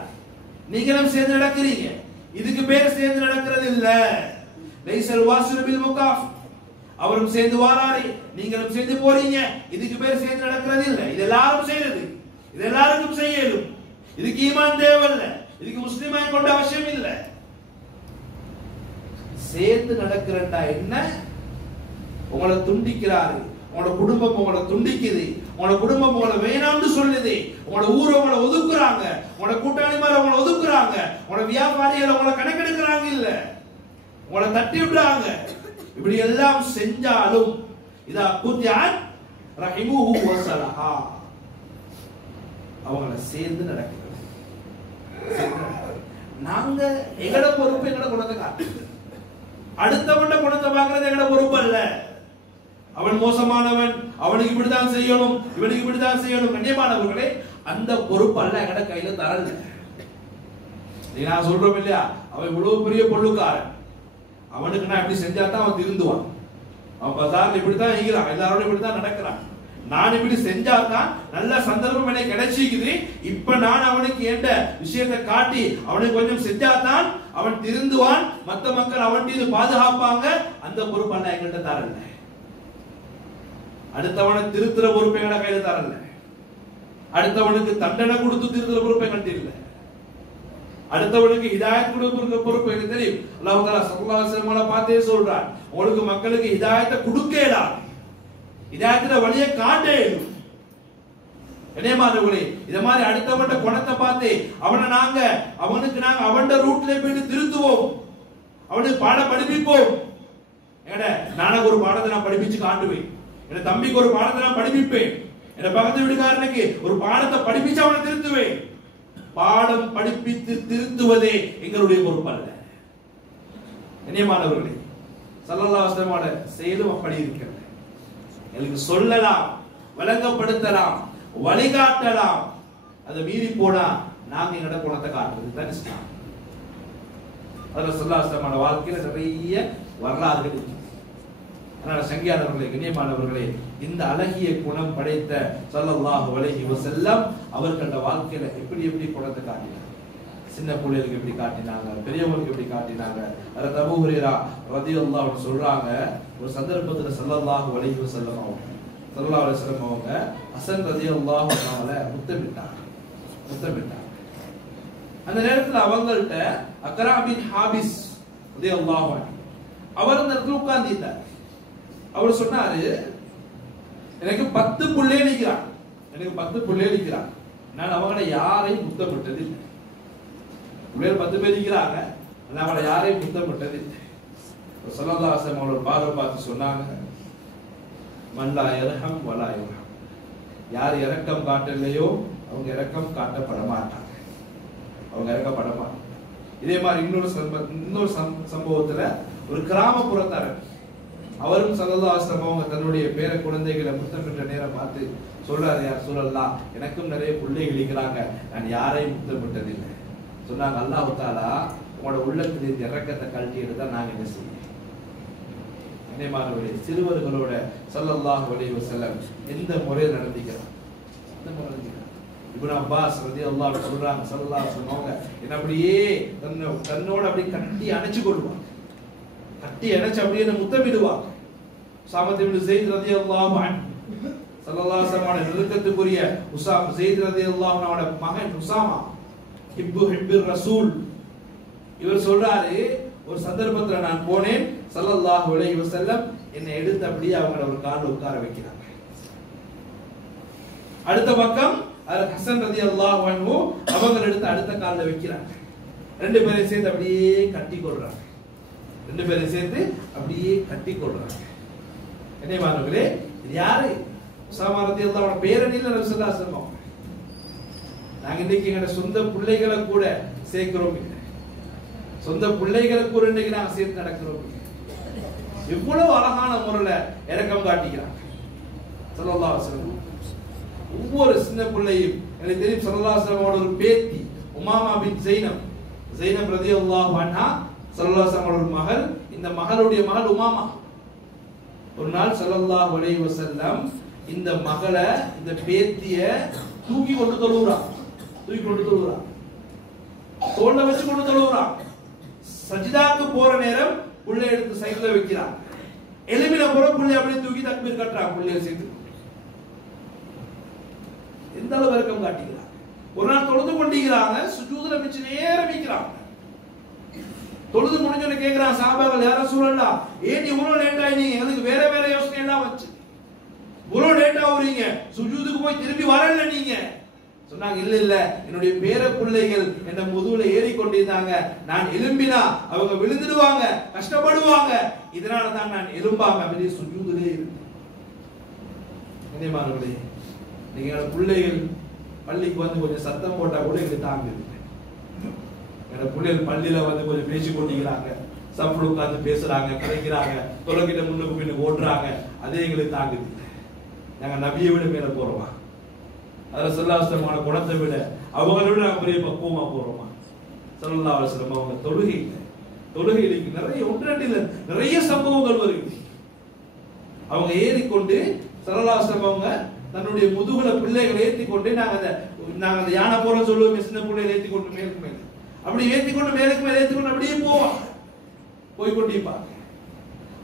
நீங்களும் சேர்ந்து நடக்கிறீங்க, இதுக்கு பேர் சேர்ந்து நடக்கிறது இல்ல. லைஸல் வாசிலு பில் முகாஃப், அவரும் சேர்ந்து வாராரு, நீங்களும் சேர்ந்து போறீங்க, இதுக்கு பேர் சேர்ந்து நடக்கிறது இல்ல. இது எல்லாரும் செய்யறது, இது எல்லாருக்கும் செய்யலும். இதுக்கு ஈமான் தேவையில்லை, இதுக்கு முஸ்லிமாய் கொண்ட அவசியம் இல்ல. சேர்ந்து நடக்கிறண்டா என்ன? உங்களை துண்டிக்கிறாரு, உங்களோட குடும்பம் உங்களை துண்டிக்குது, உங்களோட குடும்பம் உங்களை வேணாம்னு சொல்லுது, உங்களோட ஊரை உங்களை ஒதுக்குறாங்க, உங்களோட கூட்டாளிமார உங்களை ஒதுக்குறாங்க, உங்களோட வியாபாரிகளை உங்களை கணக்கெடுக்கிறாங்க, இல்ல உங்களை தட்டி விடுறாங்க. இப்படி எல்லாம் செஞ்சாலும் இதா குத்யான் ரஹிமுஹு வஸலஹா, அவங்கள சேர்ந்து நடக்கிறது. நாங்க எங்கட பொறுப்பு, எங்கட குணத்தை காட்டு, அடுத்தவன் குணத்தை பார்க்கறது எங்கட பொறுப்பு அல்ல. அவன் மோசமானவன், அவனுக்கு இப்படித்தான் செய்யணும், இவனுக்கு இப்படித்தான் செய்யணும். கண்ணியமானவர்களே, அந்த பொறுப்பு அல்ல எங்கட கையில தரல. நான் சொல்றோம் இல்லையா, அவன் இவ்வளவு பெரிய பொருளுக்காரன், அவனுக்கு நான் இப்படி செஞ்சா தான் அவன் திருந்துவான், அவன் பசார்ல இப்படித்தான் ஈகிறான், எல்லாரோட இப்படித்தான் நடக்கிறான், நான் இப்படி செஞ்சா தான் நல்ல சந்தர்ப்பம் எனக்கு கிடைச்சிக்குது, இப்ப நான் அவனுக்கு எந்த விஷயத்தை காட்டி அவனுக்கு கொஞ்சம் செஞ்சா தான் அவன் திருந்துவான், மற்ற மக்கள் அவன் இது பாதுகாப்பாங்க. அந்த பொறுப்பு அல்ல எங்கள்கிட்ட தரல. அடுத்தவனை திருத்துற பொறுப்பு எங்கட கையில தரல. அடுத்தவனுக்கு தண்டனை கொடுத்து திருத்துற பொறுப்பு எங்கள்கிட்ட இல்ல. அடுத்தவனுக்கு ஹிதாயத் கொடுக்கிற பொறுப்பு எனக்கு தெரியும். அல்லாஹ் தஆலா ஸல்லல்லாஹு அலைஹி வஸல்லம் பார்த்தே சொல்றான், உங்களுக்கு மக்களுக்கு ஹிதாயத்தை கொடுக்கேடா, ஹிதாயத்துல வழியை காட்டேடும். என்னமானவர்களே, இத மாதிரி அடுத்தவன்ட குணத்தை பார்த்து அவனுக்கு நாங்க அவன்ட ரூட்ல போயிட்டு திருத்துவோம், அவனுக்கு பாடம் படிப்பிப்போம். நானும் ஒரு பாடத்தை நான் படிப்பிச்சு காட்டுவேன், என் தம்பிக்கு ஒரு பாடத்தை நான் படிப்பிப்பேன், என் பக்கத்து வீட்டுக்காரனுக்கு ஒரு பாடத்தை படிப்பிச்சு அவனை திருத்துவேன். பாடம் படிப்பித்து திருத்துவதே எங்களுடைய பொறுப்பு அல்ல. கண்ணியமானவர்களே, ஸல்லல்லாஹு அலைஹி வஸல்லம் செயலும் அப்படி இருக்கிறது. எங்களுக்கு சொல்லலாம், விளங்கப்படுத்தலாம், வழிகாட்டலாம், அதை மீறி போனா நாங்க எங்கட குணத்தை காட்டுறது தான் இஸ்லாம். அதுல ஸல்லல்லாஹு அலைஹி வஸல்லம் வாழ்க்கையில நிறைய வரலாறுகள் இருக்கு. அதனால சங்கியானவர்களே, கண்ணியமானவர்களே, இந்த அழகிய குணம் படைத்த ஸல்லல்லாஹு அலைஹி வஸல்லம் அவர்களோட வாழ்க்கையில எப்படி எப்படி குணத்தை காட்டினாங்க, சின்ன பிள்ளைகளுக்கு எப்படி காட்டினாங்க, பெரியவங்களுக்கு எப்படி காட்டினாங்க. ஹஜ்ரத் அபூ ஹுரைரா ரலியல்லாஹு அன்ஹு சொல்றாங்க, ஒரு சந்தர்ப்பத்துல ஸல்லல்லாஹு அலைஹி வஸல்லம் அவங்க ஹஸன் ரலியல்லாஹு அன்ஹுவை முத்தமிட்டாங்க. அந்த நேரத்துல அவங்கள்ட்ட அக்ரா பின் ஹாபிஸ் ரலியல்லாஹு அன்ஹு அவர் அந்த இடத்துல உட்கார்ந்திருந்தார். அவர் சொன்னாரு, எனக்கு 10 புள்ளே நிக்கிறான், நான் அவங்களை யாரையும் முத்தமிட்டது இல்லை. வேறு 10 பேர் இருக்கிறாங்க, அவங்களை யாரையும் முத்தமிட்டது இல்லை. ஸல்லல்லாஹு அலைஹி வஸல்லம் அவர்கள் பார்வை பார்த்து சொன்னாங்க, மல்லா யர்ஹம் வலா யுர்ஹம். யார் இரக்கம் காட்டலையோ அவங்க இரக்கம் காட்டப்பட மாட்டாங்க, அவங்க இறக்கப்பட மாட்டாங்க. இதே மாதிரி இன்னொரு சம்பவத்துல ஒரு கிராமப்புறத்தாரர், அவரும் ஸல்லல்லாஹு அலைஹி வஸல்லம் அவங்க தன்னுடைய பேர குழந்தைகளை முத்தமிட்ட நேரம் பார்த்து சொல்றாரு, யார் ஸல்லல்லாஹ், எனக்கும் நிறைய பிள்ளைகள் இருக்கிறாங்க, நான் யாரையும் முத்தமிட்டதில்லை. சொன்னாங்க, அல்லாஹ் தஆலா உங்களோட உள்ளத்தில் இந்த இரக்கத்தை கழட்டி எடுத்தா நாங்க என்ன செய்ய? என்னைமானவர்களே, சிறுவர்களோட ஸல்லல்லாஹு அலைஹி வஸல்லம் எந்த முறையில் நடந்துக்கிறார்? இப்னு அப்பாஸ் ரலியல்லாஹு அன்ஹு சொல்றாங்க, ஸல்லல்லாஹு அலைஹி வஸல்லம் அவங்க என்ன அப்படியே தன்னோட அப்படியே கட்டி அணைச்சு கொள்வாங்க, கட்டி அணைச்சு அப்படியே முத்தமிடுவாங்க. உஸாமா இப்னு ஸைத் ரலியல்லாஹு அன்ஹு, ஸல்லல்லாஹு அலைஹி வஸல்லம் நெருக்கத்துக்குரிய உஸாமா ஸைத் ரலியல்லாஹு அன்ஹுவோட மகன் உஸாமா ஹிப்பிர் ரசூல், இவர் சொல்றாரு, ஒரு சந்தர்ப்பத்துல நான் போனேன், ஸல்லல்லாஹு அலைஹி வஸல்லம் என்னை எடுத்து அப்படியே அவங்கள ஒரு கால்ல உட்கார வைக்கிறாங்க. அடுத்த பக்கம் ஹசன் ரலியல்லாஹு அன்ஹு அவங்களை எடுத்து அடுத்த கால்ல வைக்கிறாங்க. ரெண்டு பேரை சேர்த்து அப்படியே கட்டி கொள்றாங்க, ரெண்டு பேரை சேர்த்து அப்படியே கட்டி கொள்றாங்க. என்னைமானவர்களே, இது யாரு? உஸாமா ரலியல்லாஹு அன்ஹு பேரனில் நபி ஸல்லல்லாஹு அலைஹி வஸல்லம். நாங்க இன்னைக்கு எங்க சொந்த பிள்ளைகளை கூட சேர்க்கிறோம், சொந்த பிள்ளைகளை கூட இன்னைக்கு நாங்க சேர்த்து நடக்கிறோம். எவ்வளவு அழகான முறையில இரக்கம் காட்டிக்கிறாங்க ஸல்லல்லாஹு அலைஹி வஸல்லம். ஒவ்வொரு சின்ன பிள்ளையும் எனக்கு தெரியும், ஸல்லல்லாஹு அலைஹி வஸல்லம் ஒரு பேத்தி உமாமா பின் ஜைனப் ரலியல்லாஹு அன்ஹா, ஸல்லல்லாஹு அலைஹி வஸல்லம் மகள். இந்த மகளுடைய மகள் உமாமா. ஒரு நாள் ஸல்லல்லாஹு அலைஹி வஸல்லம் இந்த மகளை, இந்த பேத்திய தூக்கி கொண்டு தொழுகிறான், தோல்ல வச்சு கொண்டு தொழுகிறான். சஜிதாக்கு போற நேரம் புள்ளை எடுத்து சைடுல வைக்கிறான், எலும்பின போற புள்ளை அப்படியே தூக்கி தக்பீர் கட்டுறான், புள்ளைய சேர்த்து. எந்த அளவு இரக்கம் காட்டுகிறான். ஒரு நாள் தொழுது கொண்டிருக்கிறாங்க, சுஜூதுல வச்சு நேரம் வைக்கிறாங்க. தொழுது முடிஞ்சோன்னு கேட்கிறான் சஹாபாக்கள், யா ரசூலல்லாஹ், ஏன் இவ்வளவு லேட் ஆயிட்டீங்க? எங்களுக்கு வேற வேற யோசனை எல்லாம் வச்சு இவ்வளவு லேட்டா வரீங்க, சுஜூதுக்கு போய் திரும்பி வரல நீங்க. சொன்னாங்க, இல்ல இல்ல, என்னுடைய பேர பிள்ளைகள் என்ன முதுகுல ஏறி கொண்டிருந்தாங்க, நான் எலும்பினா அவங்க விழுந்துடுவாங்க, கஷ்டப்படுவாங்க, இதனால தான் நான் எலும்பாம அப்படியே சுஜூதிலே இருந்தேன். என்னைமானவர்களே, நீங்க பிள்ளைகள் பள்ளிக்கு வந்து கொஞ்சம் சத்தம் போட்டா கூட எங்களுக்கு தாங்குது. என்னோட பிள்ளைகள் பள்ளியில வந்து கொஞ்சம் பேசி கொண்டிருக்கிறாங்க, சப்புடு உட்கார்ந்து பேசுறாங்க, கலைக்கிறாங்க, தொலைக்கிட்ட முன்னுக்கு பின்னுக்கு ஓட்டுறாங்க, அதே எங்களுக்கு தாங்குது. நாங்க நபியை விட மேல போறோமா? அதாவது ஸல்லல்லாஹு அலைஹி வஸல்லம் குணத்தை விட அவங்களை விட நாங்க பெரிய பக்குவமா போறோமா? ஸல்லல்லாஹு அலைஹி வஸல்லம் அவங்க தொழுகைக்கு நிறைய ஒன்றரை நிறைய சம்பவங்கள் வருது. அவங்க ஏறிக்கொண்டு ஸல்லல்லாஹு அலைஹி வஸல்லம் அவங்க தன்னுடைய முதுகுல பிள்ளைகளை ஏற்றி கொண்டு, நாங்க அந்த யானை போற சொல்லுவோம், சின்ன பிள்ளைகளை ஏற்றி கொண்டு மேலுக்கு மேல அப்படி ஏற்றி கொண்டு மேலுக்கு மேல ஏற்றி கொண்டு அப்படியே போய் கொண்டிருப்பாங்க.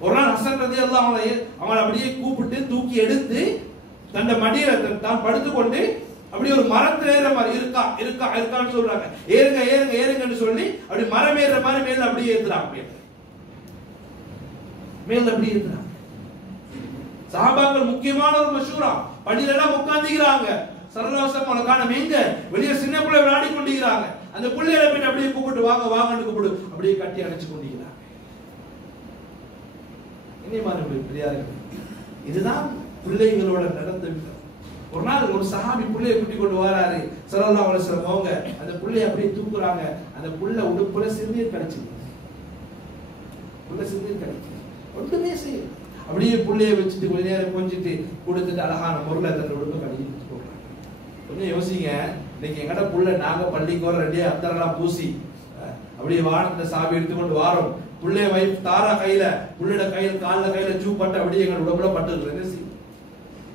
ஒரு நாள் ஹசன் ரலியல்லாஹு அன்ஹு அவங்களை அப்படியே கூப்பிட்டு தூக்கி எடுத்து தன்னை மடியில தான் படுத்துக்கொண்டு அப்படி ஒரு மரத்துல ஏற மாதிரி இருக்கான்னு சொல்றாங்க, ஏறுங்கன்னு சொல்லி அப்படி மரம் ஏறுற மாதிரி மேல அப்படியே ஏத்துறாங்க, மேல அப்படியே ஏத்துறாங்க. சஹாபாக்கள் முக்கியமான ஒரு மஷூரா, பள்ளியில எல்லாம் உட்கார்ந்துக்கிறாங்க, ஸல்லல்லாஹு அலைஹி வஸல்லம் காணோம் எங்க, வெளியே சின்ன பிள்ளை விளையாடி கொண்டிருக்கிறாங்க. அந்த பிள்ளைகளை போய் அப்படியே கூப்பிட்டு வாங்கன்னு கூப்பிடு, அப்படியே கட்டி அணைச்சு கொண்டிருக்கிறாங்க. இதுதான் பிள்ளைகளோட நடந்த விதம். ஒரு நாள் ஒரு சஹாபி பிள்ளையை கூட்டி கொண்டு வராரு, ஸல்லல்லாஹு அலைஹி வஸல்லம் அவங்க அந்த பிள்ளையை அப்படியே தூக்குறாங்க, அந்த புள்ள உடுப்புல சிறுநீர் கிடைச்சு, ஒன்றுமே செய்ய அப்படியே புள்ளைய வச்சுட்டு கொஞ்ச நேரம் கொஞ்சிட்டு கொடுத்துட்டு அழகான முறையில் தன் உடுப்பை கழிச்சு போடுறாங்க. கொஞ்சம் யோசிங்க, இன்னைக்கு எங்கட புள்ள நாங்க பள்ளிக்கு வர ரெடியா அத்தரெல்லாம் பூசி அப்படியே வானத்துல சாவி எடுத்துக்கொண்டு வாரோம், புள்ளைய வைஃப் தாரா கையில, புள்ளையோட கையில கையில சூ பட்டு அப்படியே எங்க உடம்புல பட்டு என்ன செய்யும்?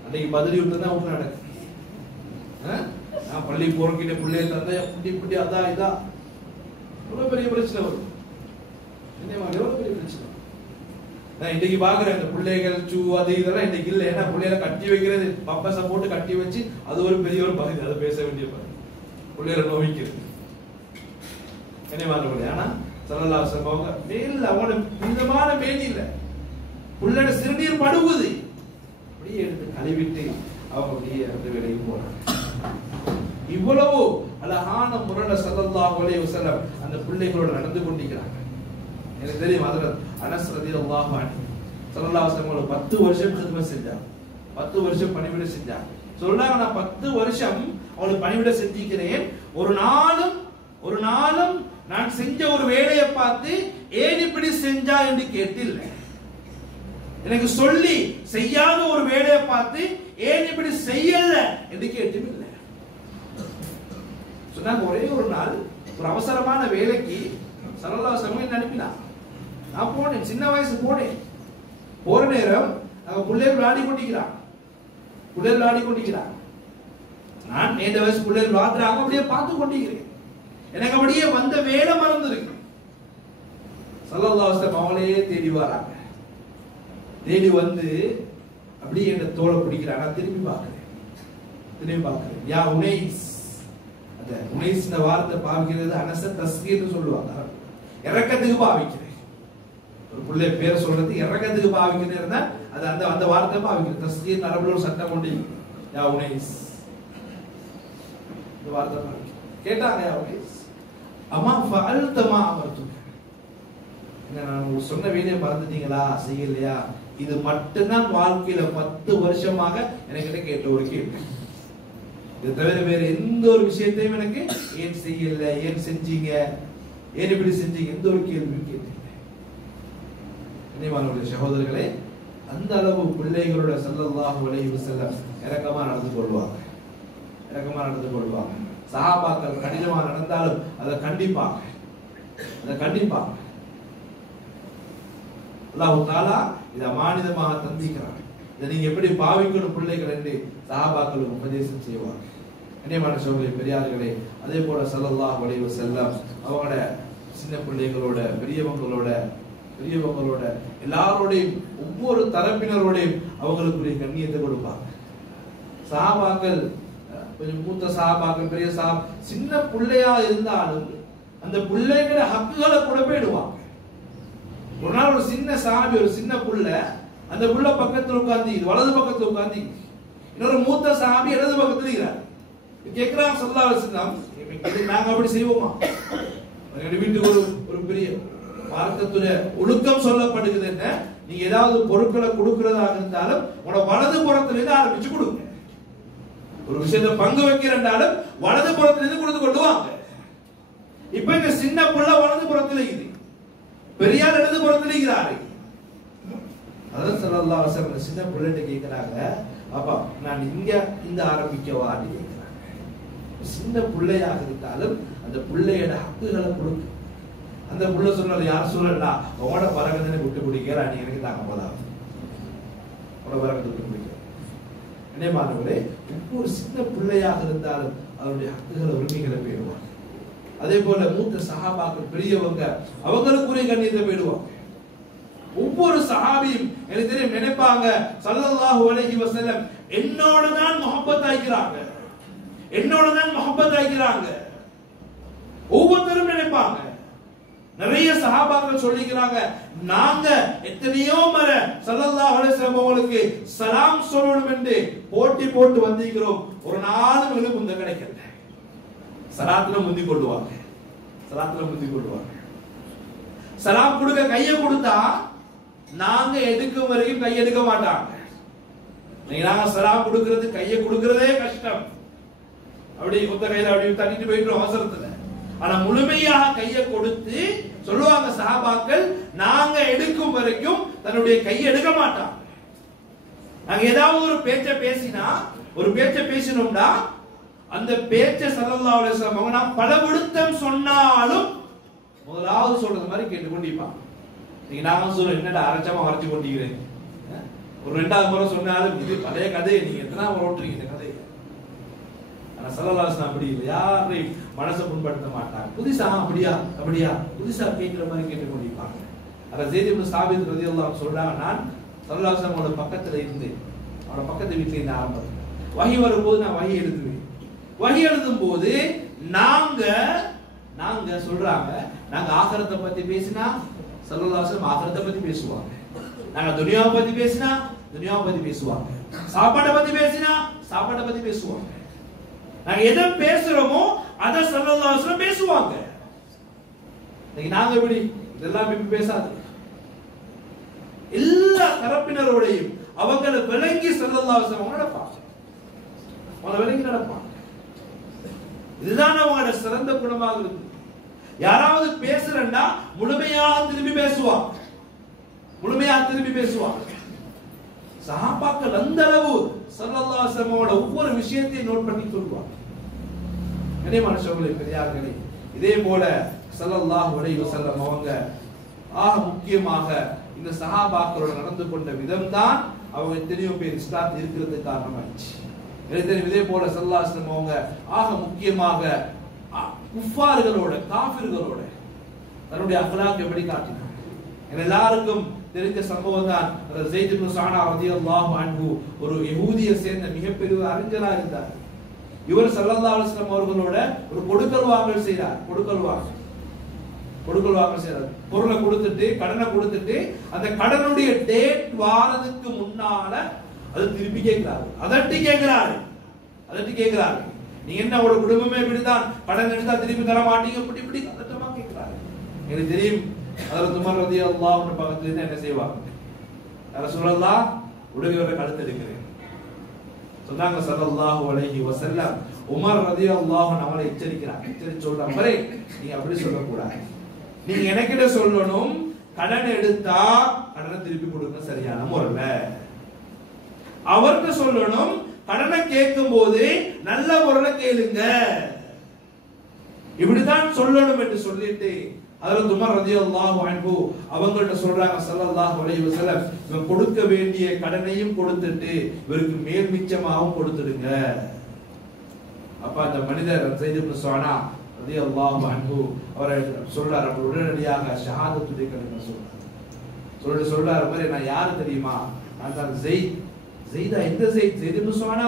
அன்னைக்கு பதிலி விட்டு தான் ஒண்ணு நடக்கு. நான் பள்ளி போறக்கிட்ட பிள்ளைய தந்தை புட்டி அதான் இதா எவ்வளவு பெரிய பிரச்சனை வரும், எவ்வளவு பெரிய பிரச்சனை. நான் இன்னைக்கு பாக்குறேன் இந்த பிள்ளைகள் சூ அது இதெல்லாம் இன்னைக்கு இல்லை. ஏன்னா பிள்ளைகளை கட்டி வைக்கிறது, பப்பச போட்டு கட்டி வச்சு அது ஒரு பெரிய ஒரு பகுதி, அதை பேச வேண்டிய பகுதி, பிள்ளைகளை நோவிக்கிறது. என்ன மாதிரி ஆனா ஸல்லல்லாஹு அலைஹி வஸல்லம் அவங்க மேல அவனோட புனிதமான மேனி இல்ல, புள்ளோட சிறுநீர் படுகுது, அப்படியே எடுத்து கழுவிட்டு அவங்க அப்படியே அந்த வேலைக்கு போறாங்க. இவ்வளவு அழகான முறையில ஸல்லல்லாஹு அலைஹி வஸல்லம் அந்த பிள்ளைகளோட நடந்து கொண்டிருக்கிறாங்க. எனக்கு தெரியும் ஹஜ்ரத் அனஸ் ரலியல்லாஹு அன்ஹு ஸல்லல்லாஹு அலைஹி வஸல்லம் 10 வருஷம் கிதமத் செஞ்சாங்க. 10 வருஷம் பணிவிடை செஞ்சாங்க. சொல்றாங்க, நான் 10 வருஷம் அவளுக்கு பணிவிடை செஞ்சிக்கிறேன், ஒரு நாளும் நான் செஞ்ச ஒரு வேலையை பார்த்து ஏன் இப்படி செஞ்சா என்று கேட்டில்ல. எனக்கு சொல்லி செய்யாத ஒரு வேலையை பார்த்து ஏன் இப்படி செய்யல என்று கேட்டும் இல்லை. சொன்னாங்க, ஒரே ஒரு நாள் ஒரு அவசரமான வேலைக்கு ஸல்லல்லாஹு அலைஹி வஸல்லம் அனுப்பினார். நான் போனேன், சின்ன வயசு போனேன். போற நேரம் நாங்க பிள்ளைகள் விளையாடி கொண்டிருக்கிறான். நான் 7 வயசு பிள்ளைகள் விளையாடுறாங்க, அப்படியே பார்த்து கொண்டிருக்கிறேன். எனக்கு அப்படியே வந்த வேலை மறந்துருக்கு. ஸல்லல்லாஹு அலைஹி வஸல்லம் அவங்களே தேடி வராங்க. தேடி வந்து அப்படியே என்ன தோளை பிடிக்கிறாங்க. நான் திரும்பி பார்க்கிறேன். யா உனைஸ். அந்த உனைஸ் இந்த வார்த்தை பாவிக்கிறது அனஸ தஸ்கீர்னு சொல்லுவாங்க. இறக்கத்துக்கு பாவிக்கிறேன். ஒரு பிள்ளை பேர் சொல்றது இறக்கத்துக்கு பாவிக்கிறேன். அது அந்த வார்த்தை பாவிக்கிறது. தஸ்கீர் அரபுல ஒரு சட்டம் கொண்டு யா உனைஸ் இந்த வார்த்தை பாவிக்கிறேன். கேட்டாங்க, யா உனைஸ் அம்மா ஃபஅல்த மா அமர்துக. நான் உங்களுக்கு சொன்ன வேலையை மறந்துட்டீங்களா, செய்யலையா? இது மட்டும்தான் வாழ்க்கையில 10 வருஷமாக எனக்கு கேட்ட ஒரு கேள்வி. இது தவிர வேற எந்த ஒரு விஷயத்தையும் எனக்கு ஏன் செய்யல, ஏன் செஞ்சீங்க, ஏன் இப்படி செஞ்சீங்க, எந்த ஒரு கேள்வியும் கேட்டீங்க. இனிமானுடைய சகோதரர்களே, அந்த அளவு பிள்ளைகளோட ஸல்லல்லாஹு அலைஹி வஸல்லம் இரக்கமா நடந்து கொள்வாங்க. சஹாபாக்கள் கடினமா நடந்தாலும் அதை கண்டிப்பாங்க. அல்லாஹ் தஆலா இத மானிதமாக தந்திக்கிறார். இதை நீங்க எப்படி பாவிக்கணும் பிள்ளைகள் என்று சஹாபாக்களுக்கு உபதேசம் செய்வாங்க. கண்ணியமான சகோதரர்களே, பெரியார்களே, அதே போல ஸல்லல்லாஹு அலைஹி வஸல்லம் அவங்களோட சின்ன பிள்ளைகளோட பெரியவங்களோட எல்லாரோடையும் ஒவ்வொரு தரப்பினரோடையும் அவங்களுக்குரிய கண்ணியத்தை கொடுப்பாங்க. சஹாபாக்கள் கொஞ்சம் மூத்த சஹாபாக்கள், பெரிய சின்ன பிள்ளையா இருந்தாலும் அந்த பிள்ளைகளை ஹக்குகளை கூட போயிடுவாங்க. ஒரு நாள் ஒரு சின்ன சஹாபி, ஒரு சின்ன புள்ள, அந்த புள்ள பக்கத்துல உட்கார்ந்து வலது பக்கத்துல உட்கார்ந்து இன்னொரு மூத்த சஹாபி இடது பக்கத்துல இருக்கிறார். கேட்கிறாங்க ஸல்லல்லாஹு அலைஹி வஸல்லம், நாங்க அப்படி செய்வோமா? வீட்டுக்கு ஒரு பெரிய மார்க்கத்துல ஒழுக்கம் சொல்லப்படுகிறது என்ன, நீங்க ஏதாவது பொருட்களை கொடுக்கிறதாக இருந்தாலும் உங்களோட வலது புறத்துல இருந்து ஆரம்பிச்சு கொடுங்க. ஒரு விஷயத்தை பங்கு வைக்கிறனாலும் வலது புறத்துல இருந்து கொடுத்து கொண்டு வாங்க. இப்ப இந்த சின்ன புள்ள வலது புறத்துல இருக்குது, பெரியார் இடது புறத்துல இருக்கிறாரு. அதான் ஸல்லல்லாஹு அலைஹி வஸல்லம் சின்ன பிள்ளைகிட்ட கேட்கிறாங்க, அப்பா நான் இங்க இந்த ஆரம்பிக்கவா அப்படின்னு கேட்கிறாங்க. சின்ன பிள்ளையாக இருந்தாலும் அந்த பிள்ளையோட ஹக்குகளை கொடுக்கு. அந்த புள்ள சொன்னால யார் சொல்லலாம், உங்களோட பரகதனை விட்டு பிடிக்கிற நீ எனக்கு தாங்க போதாது, உங்களோட பரகத்தை விட்டு பிடிக்கிற. நினைவானவர்களே, ஒவ்வொரு சின்ன பிள்ளையாக இருந்தாலும் அவருடைய ஹக்குகளை உரிமைகளை போயிடுவாங்க. அதே போல மூத்த சஹாபாக்கள் பெரியவங்க அவங்களுக்குரிய கண்ணியத்தை போயிடுவாங்க. ஒவ்வொரு சஹாபியும் எனக்கு தெரியும் நினைப்பாங்க, ஸல்லல்லாஹு அலைஹி வஸல்லம் என்னோட தான் முஹப்பத் ஆகிறாங்க. ஒவ்வொருத்தரும் நினைப்பாங்க. நிறைய சஹாபாக்கள் சொல்லிக்கிறாங்க, நாங்க எத்தனையோ முறை ஸல்லல்லாஹு அலைஹி வஸல்லம் அவங்களுக்கு சலாம் சொல்லணும் என்று போட்டு வந்திருக்கிறோம், ஒரு நாளும் எங்களுக்கு முந்த கிடைக்கல. சலாத்துல முந்தி கொள்வாங்க. சலாம் கொடுக்க கையை கொடுத்தா நாங்க எடுக்கும் வரைக்கும் கை எடுக்க மாட்டாங்க. நாங்க சலாம் கொடுக்கிறது கையை கொடுக்கிறதே கஷ்டம். அப்படி ஒத்த கையில அப்படி தட்டிட்டு போயிட்டு அவசரத்துல. ஆனா முழுமையாக கையை கொடுத்து சொல்லுவாங்க சஹாபாக்கள், நாங்க எடுக்கும் வரைக்கும் தன்னுடைய கையை எடுக்க மாட்டாங்க. நாங்க ஏதாவது ஒரு பேச்சை பேசினோம்னா அந்த பேச்சை ஸல்லல்லாஹு அலைஹி வஸல்லம் அவங்க நான் பல விடுத்தம் சொன்னாலும் முதலாவது சொல்றது மாதிரி கேட்டுக்கொண்டிருப்பாங்க. நீங்க நான் சொல்ல என்னடா அரைச்சமா வரைச்சு கொண்டிருக்கிறேன், ஒரு 2வது முறை சொன்னாலும் இது பழைய கதை, நீங்க எத்தனை முறை ஓட்டுறீங்க இந்த கதையை. ஆனா ஸல்லல்லாஹு அலைஹி வஸல்லம் அப்படி இல்லை, யாரையும் மனசை புண்படுத்த மாட்டாங்க. புதுசா அப்படியா புதுசா கேட்கிற மாதிரி கேட்டுக்கொண்டிருப்பாங்க. அதை ஸெய்த் இப்னு சாபித் ரலியல்லாஹு அன்ஹு சொல்றாங்க, நான் ஸல்லல்லாஹு அலைஹி வஸல்லம் அவரோட பக்கத்துல இருந்து அவரோட பக்கத்து வீட்டுல இருந்து ஆரம்பத்தில் வஹி வரும்போது நான் வஹி எழுதுவேன். வஹி எழுதும் போது நாங்க சொல்றாங்க, நாங்க ஆகிரத்தை பத்தி பேசினா ஸல்லல்லாஹு அலைஹி வஸல்லம் ஆகிரத்தை பத்தி பேசுவாங்க, நாங்க துனியாவை பத்தி பேசினா துனியாவை பத்தி பேசுவாங்க, சாப்பாட்டை பத்தி பேசினா சாப்பாட்டை பத்தி பேசுவாங்க. நாங்க எதை பேசுறோமோ அதை ஸல்லல்லாஹு அலைஹி வஸல்லம் பேசுவாங்க. நாங்க எப்படி இதெல்லாம் இப்ப பேசாது. எல்லா தரப்பினரோடையும் அவங்களை விளங்கி ஸல்லல்லாஹு அலைஹி வஸல்லம் நடப்பாங்க. அவங்களை விளங்கி நடப்பாங்க. இதுதான் அவங்களோட சிறந்த குணமாக இருக்கு. யாராவது பேசுறா முழுமையாக திரும்பி பேசுவாங்க. முழுமையாக திரும்பி பேசுவாங்க. சஹாபாக்கள் அந்த அளவு ஸல்லல்லாஹு அலைஹி வஸல்லம் ஒவ்வொரு விஷயத்தையும் நோட் பண்ணி சொல்லுவாங்க. கனிமான சகோதரர்களே, பெரியார்களே, இதே போல ஸல்லல்லாஹு அலைஹி வஸல்லம் அவங்க முக்கியமாக இந்த சஹாபாக்களோட நடந்து கொண்ட விதம் தான் அவங்க எத்தனையோ பேர் இஸ்லாத்தில் இருக்கிறதுக்கு காரணமாயிடுச்சு. இதே போல ஸல்லல்லாஹு அலைஹி வஸல்லம் அவங்க முக்கியமாக குஃபார்களோட காஃபிர்களோட தன்னுடைய அக்லாக் எப்படி காட்டினார். எல்லாருக்கும் தெரிந்த சம்பவம் தான். ஸைத் இப்னு ஸஅனா ரலியல்லாஹு அன்ஹு ஒரு யஹூதியை சேர்ந்த மிகப்பெரிய அறிஞரா இருந்தார். இவர் ஸல்லல்லாஹு அலைஹி வஸல்லம் அவர்களோட ஒரு கொடுக்கல் வாங்கல் செய்றார். கொடுக்கல் வாங்கல் செய்றார். பொருளை கொடுத்துட்டு கடனை கொடுத்துட்டு அந்த கடனுடைய டேட் வாரதுக்கு முன்னால அது திருப்பி கேட்கிறாரு. அதட்டி கேட்கிறாரு. நீங்க என்ன ஒரு குடும்பமே இப்படிதான் கடன் எடுத்தா திருப்பி தர மாட்டீங்க இப்படி அதட்டமா கேட்கிறாரு. எனக்கு தெரியும் ஹஜ்ரத் உமர் ரலியல்லாஹு அன்ஹு பக்கத்துல இருந்து என்ன செய்வாங்க. யா ரசூலல்லாஹ் உடனே கழுத்து எடுக்கிறேன் சொன்னாங்க ஸல்லல்லாஹு அலைஹி வஸல்லம். உமர் ரலியல்லாஹு அன்ஹு அவரை எச்சரிச்சு சொல்றாங்க, பாரு நீங்க அப்படி சொல்லக்கூடாது. நீங்க எனக்கிட்ட சொல்லணும், கடன் எடுத்தா கடனை திருப்பி கொடுங்க சரியான முறையில. அவர்கிட்ட சொல்லணும், கடனை கேட்கும் போது நல்ல முறையில கேளுங்க, இப்படிதான் சொல்லணும் என்று சொல்லிட்டு ஹஜ்ரத் உமர் ரலியல்லாஹு அன்ஹு அவங்கள்ட்ட சொல்றாங்க ஸல்லல்லாஹு அலைஹி வஸல்லம், இவன் கொடுக்க வேண்டிய கடனையும் கொடுத்துட்டு இவருக்கு மேல் மிச்சமாகவும் கொடுத்துடுங்க. அப்ப அந்த மனிதர் ஸைத் இப்னு ஸஅனா ரலியல்லாஹு அன்ஹு அவரை சொல்றாரு, அப்ப உடனடியாக ஷஹாதத்துடைய கலிமா சொல்றாரு, பாரு நான் யாரு தெரியுமா, நான் தான் ஸைதா. எந்த ஸைத் இப்னு ஸஅனா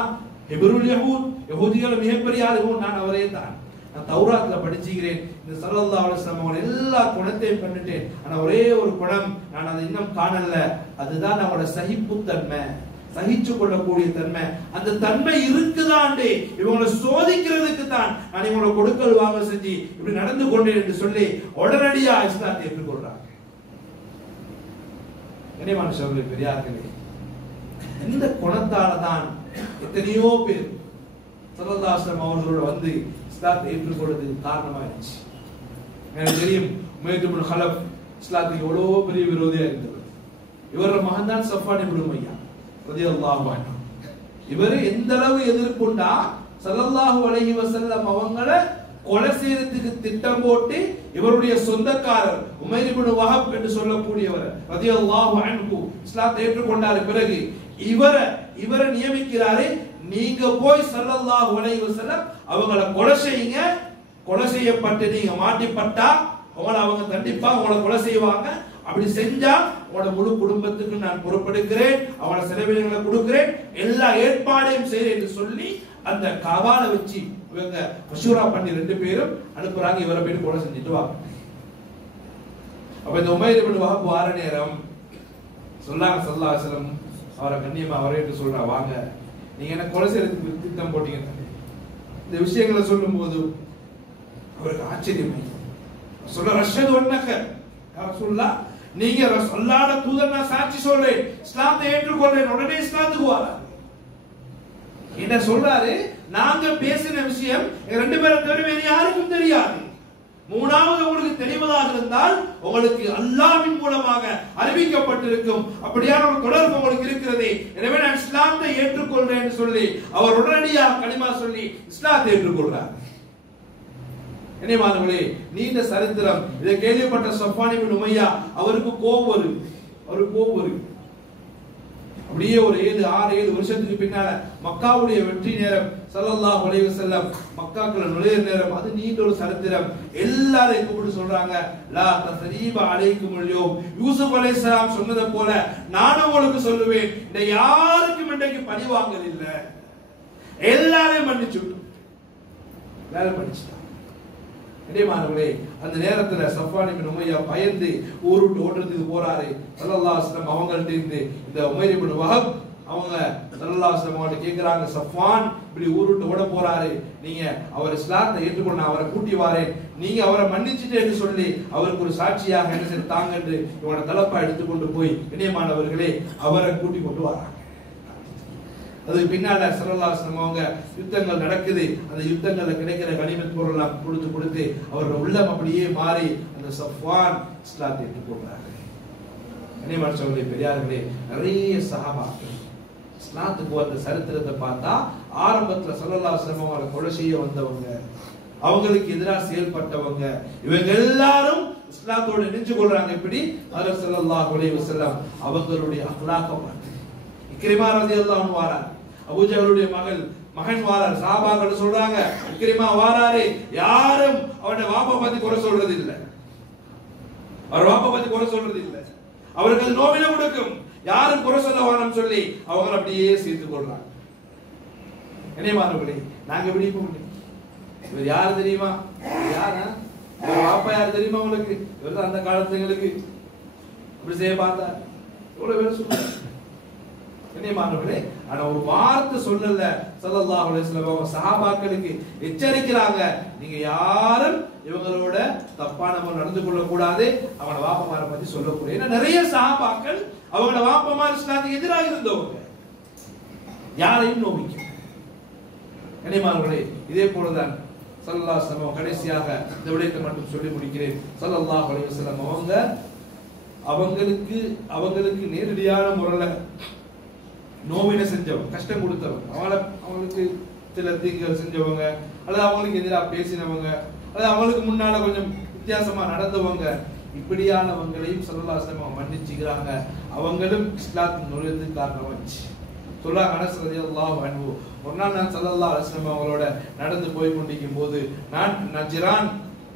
ஹிப்ருல் யஹூத், யஹூதிகள் மிகப்பெரிய ஆளுங்க, நான் அவரே தான். நான் தௌராத்ல படிச்சுக்கிறேன். இந்த ஸல்லல்லாஹு அலைஹி வஸல்லம் எல்லா குணத்தையும் கண்டுட்டேன். ஆனா ஒரே ஒரு குணம் நான் அதை இன்னும் காணல, அதுதான் அவங்களோட சகிப்புத்தன்மை, சகிச்சு கொள்ளக்கூடிய தன்மை. அந்த தன்மை இருக்குதாண்டே இவங்களை சோதிக்கிறதுக்கு தான் நான் இவங்களை கொடுக்கல் வாங்க செஞ்சு இப்படி நடந்து கொண்டேன் என்று சொல்லி உடனடியா இஸ்லாத்தை ஏற்றுக்கொள்றாங்க. கனிமான சகோதரர்களே, பெரியார்களே, இந்த குணத்தால தான் எத்தனையோ பேர் ஸல்லல்லாஹு அலைஹி வஸல்லம் அவர்களோட வந்து இஸ்லாத்தை ஏற்றுக்கொள்வதற்கு காரணமாயிருச்சு. எனக்கு தெரியும் உமையத் இப்னு கலப் இஸ்லாத்துக்கு எவ்வளவு பெரிய விரோதியா இருந்தவர். இவரோட மகன் தான் ஸஃப்வான் இப்னு உமையா ரலியல்லாஹு அன்ஹு. இவர் எந்த அளவு எதிர்ப்புண்டா ஸல்லல்லாஹு அலைஹி வஸல்லம் அவங்கள கொலை செய்யறதுக்கு திட்டம் போட்டு இவருடைய சொந்தக்காரர் உமைர் இப்னு வஹப் என்று சொல்லக்கூடியவர் ரலியல்லாஹு அன்ஹு இஸ்லாத்தை ஏற்றுக்கொண்டார். பிறகு இவரை நியமிக்கிறாரு, நீங்க போய் ஸல்லல்லாஹு அலைஹி வஸல்லம் அவங்கள கொலை செய்யுங்க, கொலை செய்யப்பட்டு நீங்க மாட்டிப்பட்டா உங்களை அவங்க கண்டிப்பா உங்களை கொலை செய்வாங்க, அப்படி செஞ்சா உங்களோட முழு குடும்பத்துக்கு நான் பொறுப்பெடுக்கிறேன், அவங்கள செலவினங்களை கொடுக்கிறேன், எல்லா ஏற்பாடையும் செய்றேன் என்று சொல்லி அந்த கவால வச்சு இவங்க மஷூரா பண்ணி 2 பேரும் அனுப்புறாங்க, இவரை போய் கொலை செஞ்சுட்டு வாங்க. அப்ப இந்த உமைர் இப்னு வஹப் வார நேரம் சொல்லாங்க ஸல்லல்லாஹு அலைஹி வஸல்லம் அவரை கண்ணியமா வரவேற்று சொல்றா, வாங்க நீங்க என்ன கொலை செய்யறதுக்கு திட்டம் போட்டீங்க. இந்த விஷயங்களை சொல்லும் போது அவருக்கு ஆச்சரியமாயி சொல்ல, ரஷது வன்னக ரசூலுல்லாஹ், நீங்க அல்லாஹ்வுடைய தூதர், நான் சாட்சி சொல்றேன், இஸ்லாத்தை ஏற்றுக்கொள்றேன். உடனே இஸ்லாத்துக்கு வராரு. என்ன சொல்றாரு, நாங்க பேசின விஷயம் 2 பேரை தவிர வேற யாருக்கும் தெரியாது. 3வது உங்களுக்கு தெரிவதாக இருந்தால் உங்களுக்கு அல்லாஹ்வின் மூலமாக அறிவிக்கப்பட்டிருக்கும். அப்படியான ஒரு தொடர்பு உங்களுக்கு இருக்கிறது. எனவே நான் இஸ்லாத்தை ஏற்றுக்கொள்றேன் என்று சொல்லி அவர் உடனடியாக கலிமா சொல்லி இஸ்லாத்தை ஏற்றுக்கொள்றார். என்னமானவர்களே, நீண்ட சரித்திரம். இதை கேள்விப்பட்ட ஸஃப்வான் இப்னு உமையா அவருக்கு கோபம் வரும். அப்படியே ஒரு 6-7 வருஷத்துக்கு பின்னால மக்காவுடைய வெற்றி நேரம், ஸல்லல்லாஹு அலைஹி வஸல்லம் மக்காக்குள்ள நுழைய நேரம், அது நீண்ட ஒரு சரித்திரம். எல்லாரையும் கூப்பிட்டு சொல்றாங்க, லா தஸ்ரீப அலைக்குமுல் யௌம். யூசுப் அலைஹிஸ்ஸலாம் சொன்னதை போல நான் உங்களுக்கு சொல்லுவேன், இந்த யாருக்கும் இன்றைக்கு பழி வாங்கல் இல்ல, எல்லாரையும் மன்னிச்சுட்டு எல்லாரும் மன்னிச்சுட்டாங்க. இடைமானவர்களே, அந்த நேரத்துல ஸஃப்வான் இப்னு உமையா பயந்து ஊரு விட்டு ஓடுறதுக்கு போறாரு. ஸல்லல்லாஹு அலைஹி வஸல்லம் அவங்கள்ட்ட இருந்து இந்த உமைர் இப்னு வஹப் அவங்க ஸல்லல்லாஹு அலைஹி வஸல்லம் கேக்குறாங்க, சஃப்வான் இப்படி ஊருட்டு ஓட போறாரு, நீங்க அவர் இஸ்லாத்தை ஏற்றுக்கொண்டு அவரை கூட்டி வாரேன், நீங்க அவரை மன்னிச்சுட்டு என்று சொல்லி அவருக்கு ஒரு சாட்சியாக என்ன செய்து தாங்க என்று இவனோட தலப்பா எடுத்துக்கொண்டு போய் இணையமானவர்களே அவரை கூட்டி கொண்டு வராங்க. அதுக்கு பின்னால ஸல்லல்லாஹு அலைஹி வஸல்லம் அவங்க யுத்தங்கள் நடக்குது, அந்த யுத்தங்கள்ல கிடைக்கிற கனிமத் பொருள் எல்லாம் கொடுத்து அவரோட உள்ளம் அப்படியே மாறி அந்த சஃப்வான் இஸ்லாத்தை ஏற்றுக்கொண்டாங்க. கனிமத் சகோதரர்களே, பெரியார்களே, நிறைய சஹாபாக்கள் இஸ்லாத்துக்கு வந்த சரித்திரத்தை பார்த்தா ஆரம்பத்துல ஸல்லல்லாஹு அலைஹி வஸல்லம் அவங்களை கொலை செய்ய வந்தவங்க, அவங்களுக்கு எதிராக செயல்பட்டவங்க, இவங்க எல்லாரும் இஸ்லாத்தோட இணைஞ்சு கொள்றாங்க. இப்படி ஹஜ்ரத் ஸல்லல்லாஹு அலைஹி வஸல்லம் அவங்களுடைய அக்லாக பார்த்து இக்ரிமா ரலியல்லாஹு அன்ஹு வாரார், அபூ ஜஹலுடைய மகன் வாரார், சஹாபாக்கள் சொல்றாங்க இக்ரிமா வாராரு, யாரும் அவருடைய வாப்பா பத்தி குறை சொல்றது இல்ல, அவர் வாப்பா பத்தி குறை சொல்றது இல்ல, அவர்கள் நோவினை கொடுக்கும், யாரும் குறை சொல்ல வேணாம் சொல்லி அவங்க அப்படியே சேர்த்து கொள்றாங்க. கண்ணியமானவர்களே, நாங்க எப்படி போக முடியும்? இவர் யாரு தெரியுமா? யாரா வாப்பா யாரு தெரியுமா உங்களுக்கு? இவர் தான் அந்த காலத்துல எங்களுக்கு அப்படி செய்ய பார்த்தா எவ்வளவு பேர் சொல்றாங்க. கண்ணியமானவர்களே, ஆனா ஒரு வார்த்தை சொல்லல ஸல்லல்லாஹு அலைஹி வஸல்லம் சஹாபாக்களுக்கு எச்சரிக்கிறாங்க, நீங்க யாரும் இவங்களோட தப்பான முறையில் நடந்து கொள்ள கூடாது, அவங்கள வாப்பமாரை பத்தி சொல்லக்கூடாது. ஏன்னா நிறைய சஹாபாக்கள் அவங்களோட வாப்பமார் இஸ்லாத்துக்கு எதிராக இருந்தவங்க, யாரையும் நோவிக்க. கண்ணியமானவர்களே, இதே போலதான் ஸல்லல்லாஹு அலைஹி வஸல்லம் கடைசியாக இந்த விடயத்தை மட்டும் சொல்லி முடிக்கிறேன். ஸல்லல்லாஹு அலைஹி வஸல்லம் அவங்களுக்கு நேரடியான முறையில நோவினை செஞ்சவங்க, கஷ்டம் கொடுத்தவங்க, அவங்களுக்கு சில தீங்குகள் செஞ்சவங்க, அல்லது அவங்களுக்கு எதிராக பேசினவங்க, அல்லது அவங்களுக்கு முன்னால கொஞ்சம் வித்தியாசமா நடந்தவங்க, இப்படியானவங்களையும் ஸல்லல்லாஹு அலைஹி வஸல்லம் மன்னிச்சுக்கிறாங்க. அவங்களும் இஸ்லாத்தின் நுழைவுக்கு காரணமாச்சு. சொல்றாங்க அனஸ் ரலியல்லாஹு அன்ஹு, ஒரு நாள் நான் ஸல்லல்லாஹு அலைஹி வஸல்லம் அவங்களோட நடந்து போய் கொண்டிருக்கும் போது நான் நஜ்ரான்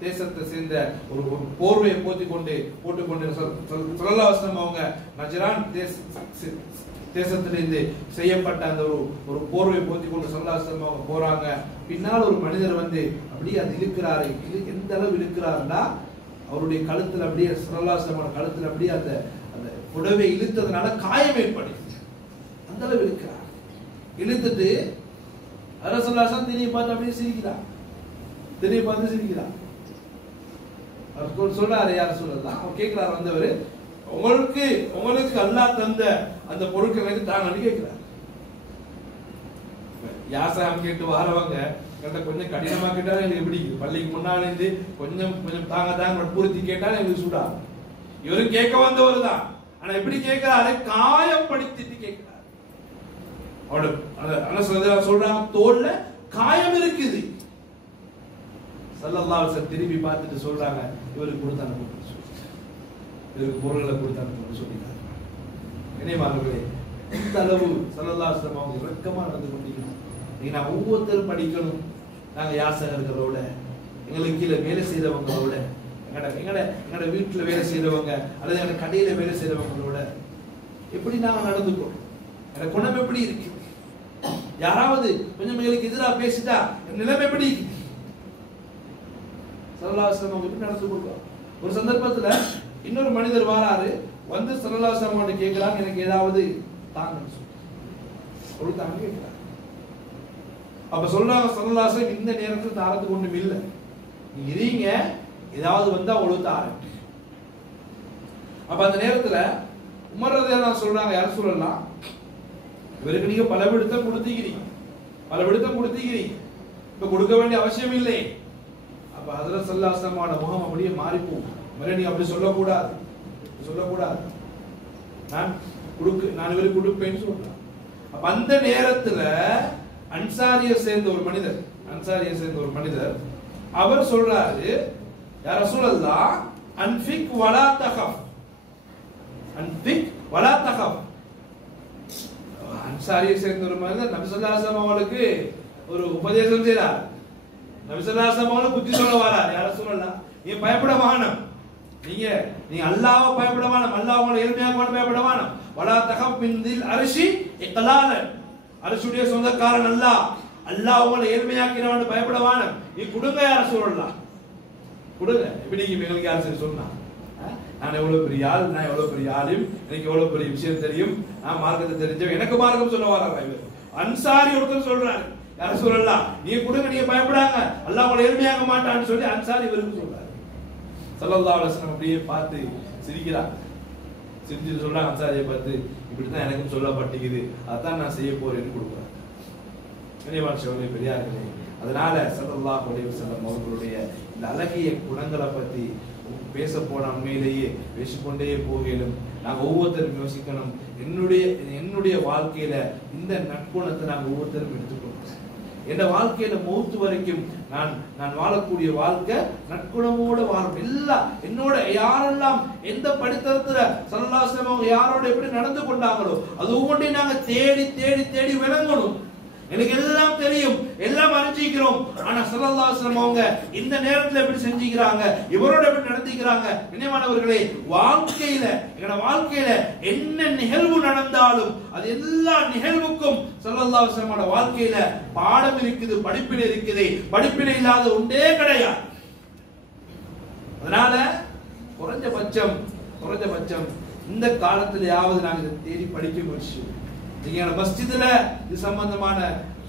தேசத்தை சேர்ந்த ஒரு போர்வையை போட்டுக்கொண்டு ஸல்லல்லாஹு அலைஹி வஸல்லம் அவங்க நஜ்ரான் தேசத்திலிருந்து செய்யப்பட்ட அந்த ஒரு போர்வை போத்திக்கொண்டு ஸல்லல்லாஹு அலைஹி வஸல்லம் அவங்க போறாங்க. பின்னால் ஒரு மனிதர் வந்து அப்படியே அது இழுக்கிறாரு. இது எந்த அளவு இழுக்கிறாருன்னா அவருடைய கழுத்துல அப்படியே ஸல்லல்லாஹு அலைஹி வஸல்லம் கழுத்துல அப்படியே அந்த புடவை இழுத்ததுனால காயம் ஏற்படுது. அந்த அளவு இழுக்கிறார். இழுத்துட்டு ஸல்லல்லாஹு அலைஹி வஸல்லம் திரும்பி பார்த்து அப்படியே சிரிக்கிறார். திரும்பி பார்த்து சிரிக்கிறார். அவர் சொல்றாரு, யார் சொல்லலாம், அவர் கேட்கிறார் வந்தவர், உங்களுக்கு அல்லாஹ் தந்த அந்த பொருட்களுக்கு தாங்கன்னு கேட்கிறார். யாசகம் கேட்டு வரவங்க கொஞ்சம் கடினமா கேட்டாலும் எனக்கு எப்படி பள்ளிக்கு முன்னாடி இருந்து கொஞ்சம் தாங்க பூர்த்தி கேட்டாலும் எனக்கு சூடா. இவரும் கேட்க வந்தவர் தான், ஆனா எப்படி கேட்கிறாரு, காயப்படுத்திட்டு கேட்கிறார். அவரோட சொல்றாங்க தோல்ல காயம் இருக்குது. ஸல்லல்லாஹு அலைஹி வஸல்லம் திரும்பி பார்த்துட்டு சொல்றாங்க, இவருக்கு கொடுத்தாங்க, இவருக்கு பொருள்களை கொடுத்தாங்க சொல்லிட்டாங்க. இணையமானவர்களே, இந்த அளவு ஸல்லல்லாஹு அலைஹி வஸல்லம் அவங்க இறக்கமா நடந்து கொண்டிருக்கிறாங்க. நீங்க நான் ஒவ்வொருத்தரும் படிக்கணும். நாங்க யாசகர்களோட, எங்களுக்கு கீழே வேலை செய்தவங்களோட, எங்கட வீட்டுல வேலை செய்தவங்க அல்லது எங்க கடையில வேலை செய்தவங்களோட எப்படி நாங்க நடந்துக்கிறோம், எங்க குணம் எப்படி இருக்கு, யாராவது கொஞ்சம் எங்களுக்கு எதிராக பேசிட்டா நிலைமை எப்படி இருக்கு, ஸல்லல்லாஹு அலைஹி வஸல்லம் எப்படி நடந்து கொள்வாங்க. ஒரு சந்தர்ப்பத்துல இன்னொரு மனிதர் வாராரு, வந்து ஸல்லல்லாஹு அலைஹி வஸல்லம் கேட்கிறாங்க, எனக்கு ஏதாவது தாங்கன்னு சொல்லி தாங்க கேட்கிறாங்க. அப்ப சொல்றாங்க ஸல்லல்லாஹு அலைஹி வஸல்லம், இந்த நேரத்தில் தாரத்துக்கு ஒண்ணும் இல்லை, நீங்க இருங்க, ஏதாவது வந்தா உங்களுக்கு தாரேன். அப்ப அந்த நேரத்துல உமர் ரலியல்லாஹு அன்ஹு சொல்றாங்க, யார் சொல்லலாம், இவருக்கு நீங்க பல விடுத்தம் கொடுத்தீங்க, இப்ப கொடுக்க வேண்டிய அவசியம் இல்லை. அப்ப ஹஜ்ரத் ஸல்லல்லாஹு அலைஹி வஸல்லம் முகம் அப்படியே மாறி போகும். நீ அப்படி சொல்லக்கூடாது, நான் இவருக்கு கொடுப்பேன்னு சொல்றேன். அப்ப அந்த நேரத்துல அன்சாரியை சேர்ந்த ஒரு மனிதர் அவர் சொல்றாரு, யா ரசூலல்லாஹ், அன்ஃபிக் வலா தகஃப். அன்சாரியை சேர்ந்த ஒரு மனிதர் நபி ஸல்லல்லாஹு அலைஹி வஸல்லம் அவர்களுக்கு ஒரு உபதேசம் செய்றார். நபி ஸல்லல்லாஹு அலைஹி வஸல்லம் புத்தி சொல்ல வரார், யா ரசூலல்லாஹ், நீ பயப்பட வேணாம், நீங்க அல்லாஹ்வை பயப்பட வேணாம், அல்லாஹ் உங்களை எளிமையாக பயப்பட வேணாம். வலா தகஃப் மின் தில் அர்ஷி இக்லாலன், அர்ஷுடைய சொந்தக்காரன் அல்லாஹ் உங்களை எளிமையாக்கிறவன் பயப்பட வேணாம், நீ கொடுங்க யா ரசூலல்லாஹ், கொடுங்க. எப்படி எங்களுக்கு யார் சரி சொன்னா, நான் எவ்வளவு பெரிய ஆள், நான் எவ்வளவு பெரிய ஆளும், எனக்கு எவ்வளவு பெரிய விஷயம் தெரியும், நான் மார்க்கத்தை தெரிஞ்சவன், எனக்கு மார்க்கம் சொல்ல வராங்க. அன்சாரி ஒருத்தர் சொல்றாரு, யார சொல்லலாம், நீ கொடுங்க, நீங்க பயப்படாங்க, அல்லாஹ் உங்களை எளிமையாக மாட்டான்னு சொல்லி அன்சாரி இவருக்கு சொல்றாரு. ஸல்லல்லாஹு அலைஹி வஸல்லம் அப்படியே பார்த்து சிரிக்கிறாங்க. சிரிச்சுட்டு சொல்றாங்க அன்சாரியை பார்த்து, இப்படித்தான் எனக்கும் சொல்லப்பட்டிருக்குது, அதான் நான் செய்ய போறேன்னு கொடுக்குறேன். கனிவான் சோழி பெரியார்களே, அதனால ஸல்லல்லாஹு அலைஹி வஸல்லம் அவர்களுடைய இந்த அழகிய குணங்களை பத்தி பேச போன உண்மையிலேயே பேசிக்கொண்டே போகலும் நாங்கள் ஒவ்வொருத்தரும் யோசிக்கணும், என்னுடைய வாழ்க்கையில இந்த நற்குணத்தை நாங்கள் ஒவ்வொருத்தரும் எடுத்துக்கணும். என் வாழ்க்கையில மௌத்து வரைக்கும் நான் வாழக்கூடிய வாழ்க்கை நற்குணமோட வாழும். எல்லாம் என்னோட யாரெல்லாம் எந்த படித்தரத்துல ஸல்லல்லாஹு அலைஹி வஸல்லம் யாரோட எப்படி நடந்து கொண்டாங்களோ அது ஒவ்வொன்றையும் நாங்க தேடி தேடி தேடி விளங்கணும். எனக்கு எல்லாம் தெரியும், எல்லாம் அறிஞ்சிக்கிறோம், ஆனா ஸல்லல்லாஹு அலைஹி வஸல்லம் அவங்க இந்த நேரத்துல எப்படி செஞ்சுக்கிறாங்க, இவரோட எப்படி நடந்துக்கிறாங்க. இனிமானவர்களே, வாழ்க்கையில எங்களோட வாழ்க்கையில என்ன நிகழ்வு நடந்தாலும் அது எல்லா நிகழ்வுக்கும் ஸல்லல்லாஹு அலைஹி வஸல்லம் வாழ்க்கையில பாடம் இருக்குது, படிப்பினை இருக்குது. படிப்பினை இல்லாத ஒன்றே கிடையாது. அதனால குறைஞ்சபட்சம் இந்த காலத்திலேயாவது நாங்கள் தேடி படிக்க முயற்சி. நீங்க மஸ்ஜிதுல இது சம்பந்தமான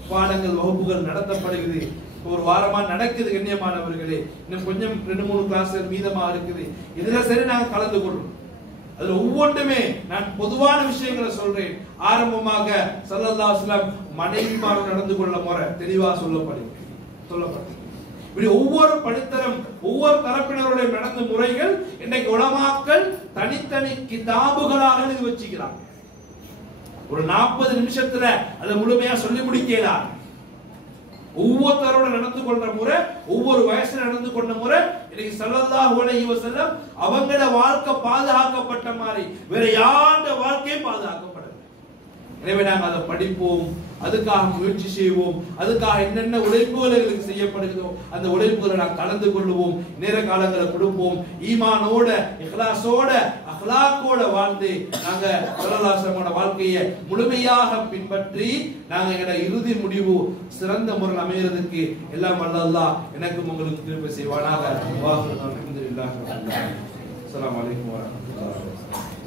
பாடங்கள் வகுப்புகள் நடத்தப்படுகிறது, ஒரு வாரமா நடக்குது. கண்ணியமானவர்களே, இன்னும் கொஞ்சம் 2-3 கிளாஸ்கள் மீதமா இருக்குது. இதுல சரி நாங்க கலந்து கொள்றோம். அதுல ஒவ்வொன்றுமே நான் பொதுவான விஷயங்களை சொல்றேன். ஆரம்பமாக ஸல்லல்லாஹு அலைஹி வஸல்லம் மனைவிமார் நடந்து கொள்ள முறை தெளிவா சொல்லப்பட்டிருக்கு. இப்படி ஒவ்வொரு படித்தரம் ஒவ்வொரு தரப்பினருடைய நடந்த முறைகள் இன்னைக்கு உலமாக்கள் தனித்தனி கிதாபுகளாக எழுதி வச்சுக்கிறாங்க. ஒரு 40 நிமிஷத்துல அதை முழுமையா சொல்லி முடிக்கலாம். ஒவ்வொருத்தரோட நடந்து கொண்ட முறை, ஒவ்வொரு வயசுல நடந்து கொண்ட முறை இன்னைக்கு ஸல்லல்லாஹு அலைஹி வஸல்லம் அவங்களோட வாழ்க்கை பாதுகாக்கப்பட்ட மாதிரி வேற யாரோட வாழ்க்கையும் பாதுகாக்கப்படல. எனவே நாங்கள் அதை படிப்போம், அதுக்காக முயற்சி செய்வோம், அதுக்காக என்னென்ன உழைப்புகள் எங்களுக்கு செய்யப்படுகிறதோ அந்த உழைப்புகளை நாங்கள் கலந்து கொள்வோம், நேர காலங்களை கொடுப்போம். ஈமானோட இஹ்லாஸோட அஹ்லாக்கோட வாழ்ந்து நாங்க ஸல்லல்லாஹு அலைஹி வஸல்லம் வாழ்க்கையை முழுமையாக பின்பற்றி நாங்க எங்களோட இறுதி முடிவு சிறந்த முறையில் அமைகிறதுக்கு எல்லாம் வல்ல அல்லாஹ் எனக்கும் உங்களுக்கு கிருபை செய்வானாக. அஸ்ஸலாமு அலைக்கும் வரஹ்மத்துல்லாஹி வபரகாத்துஹு.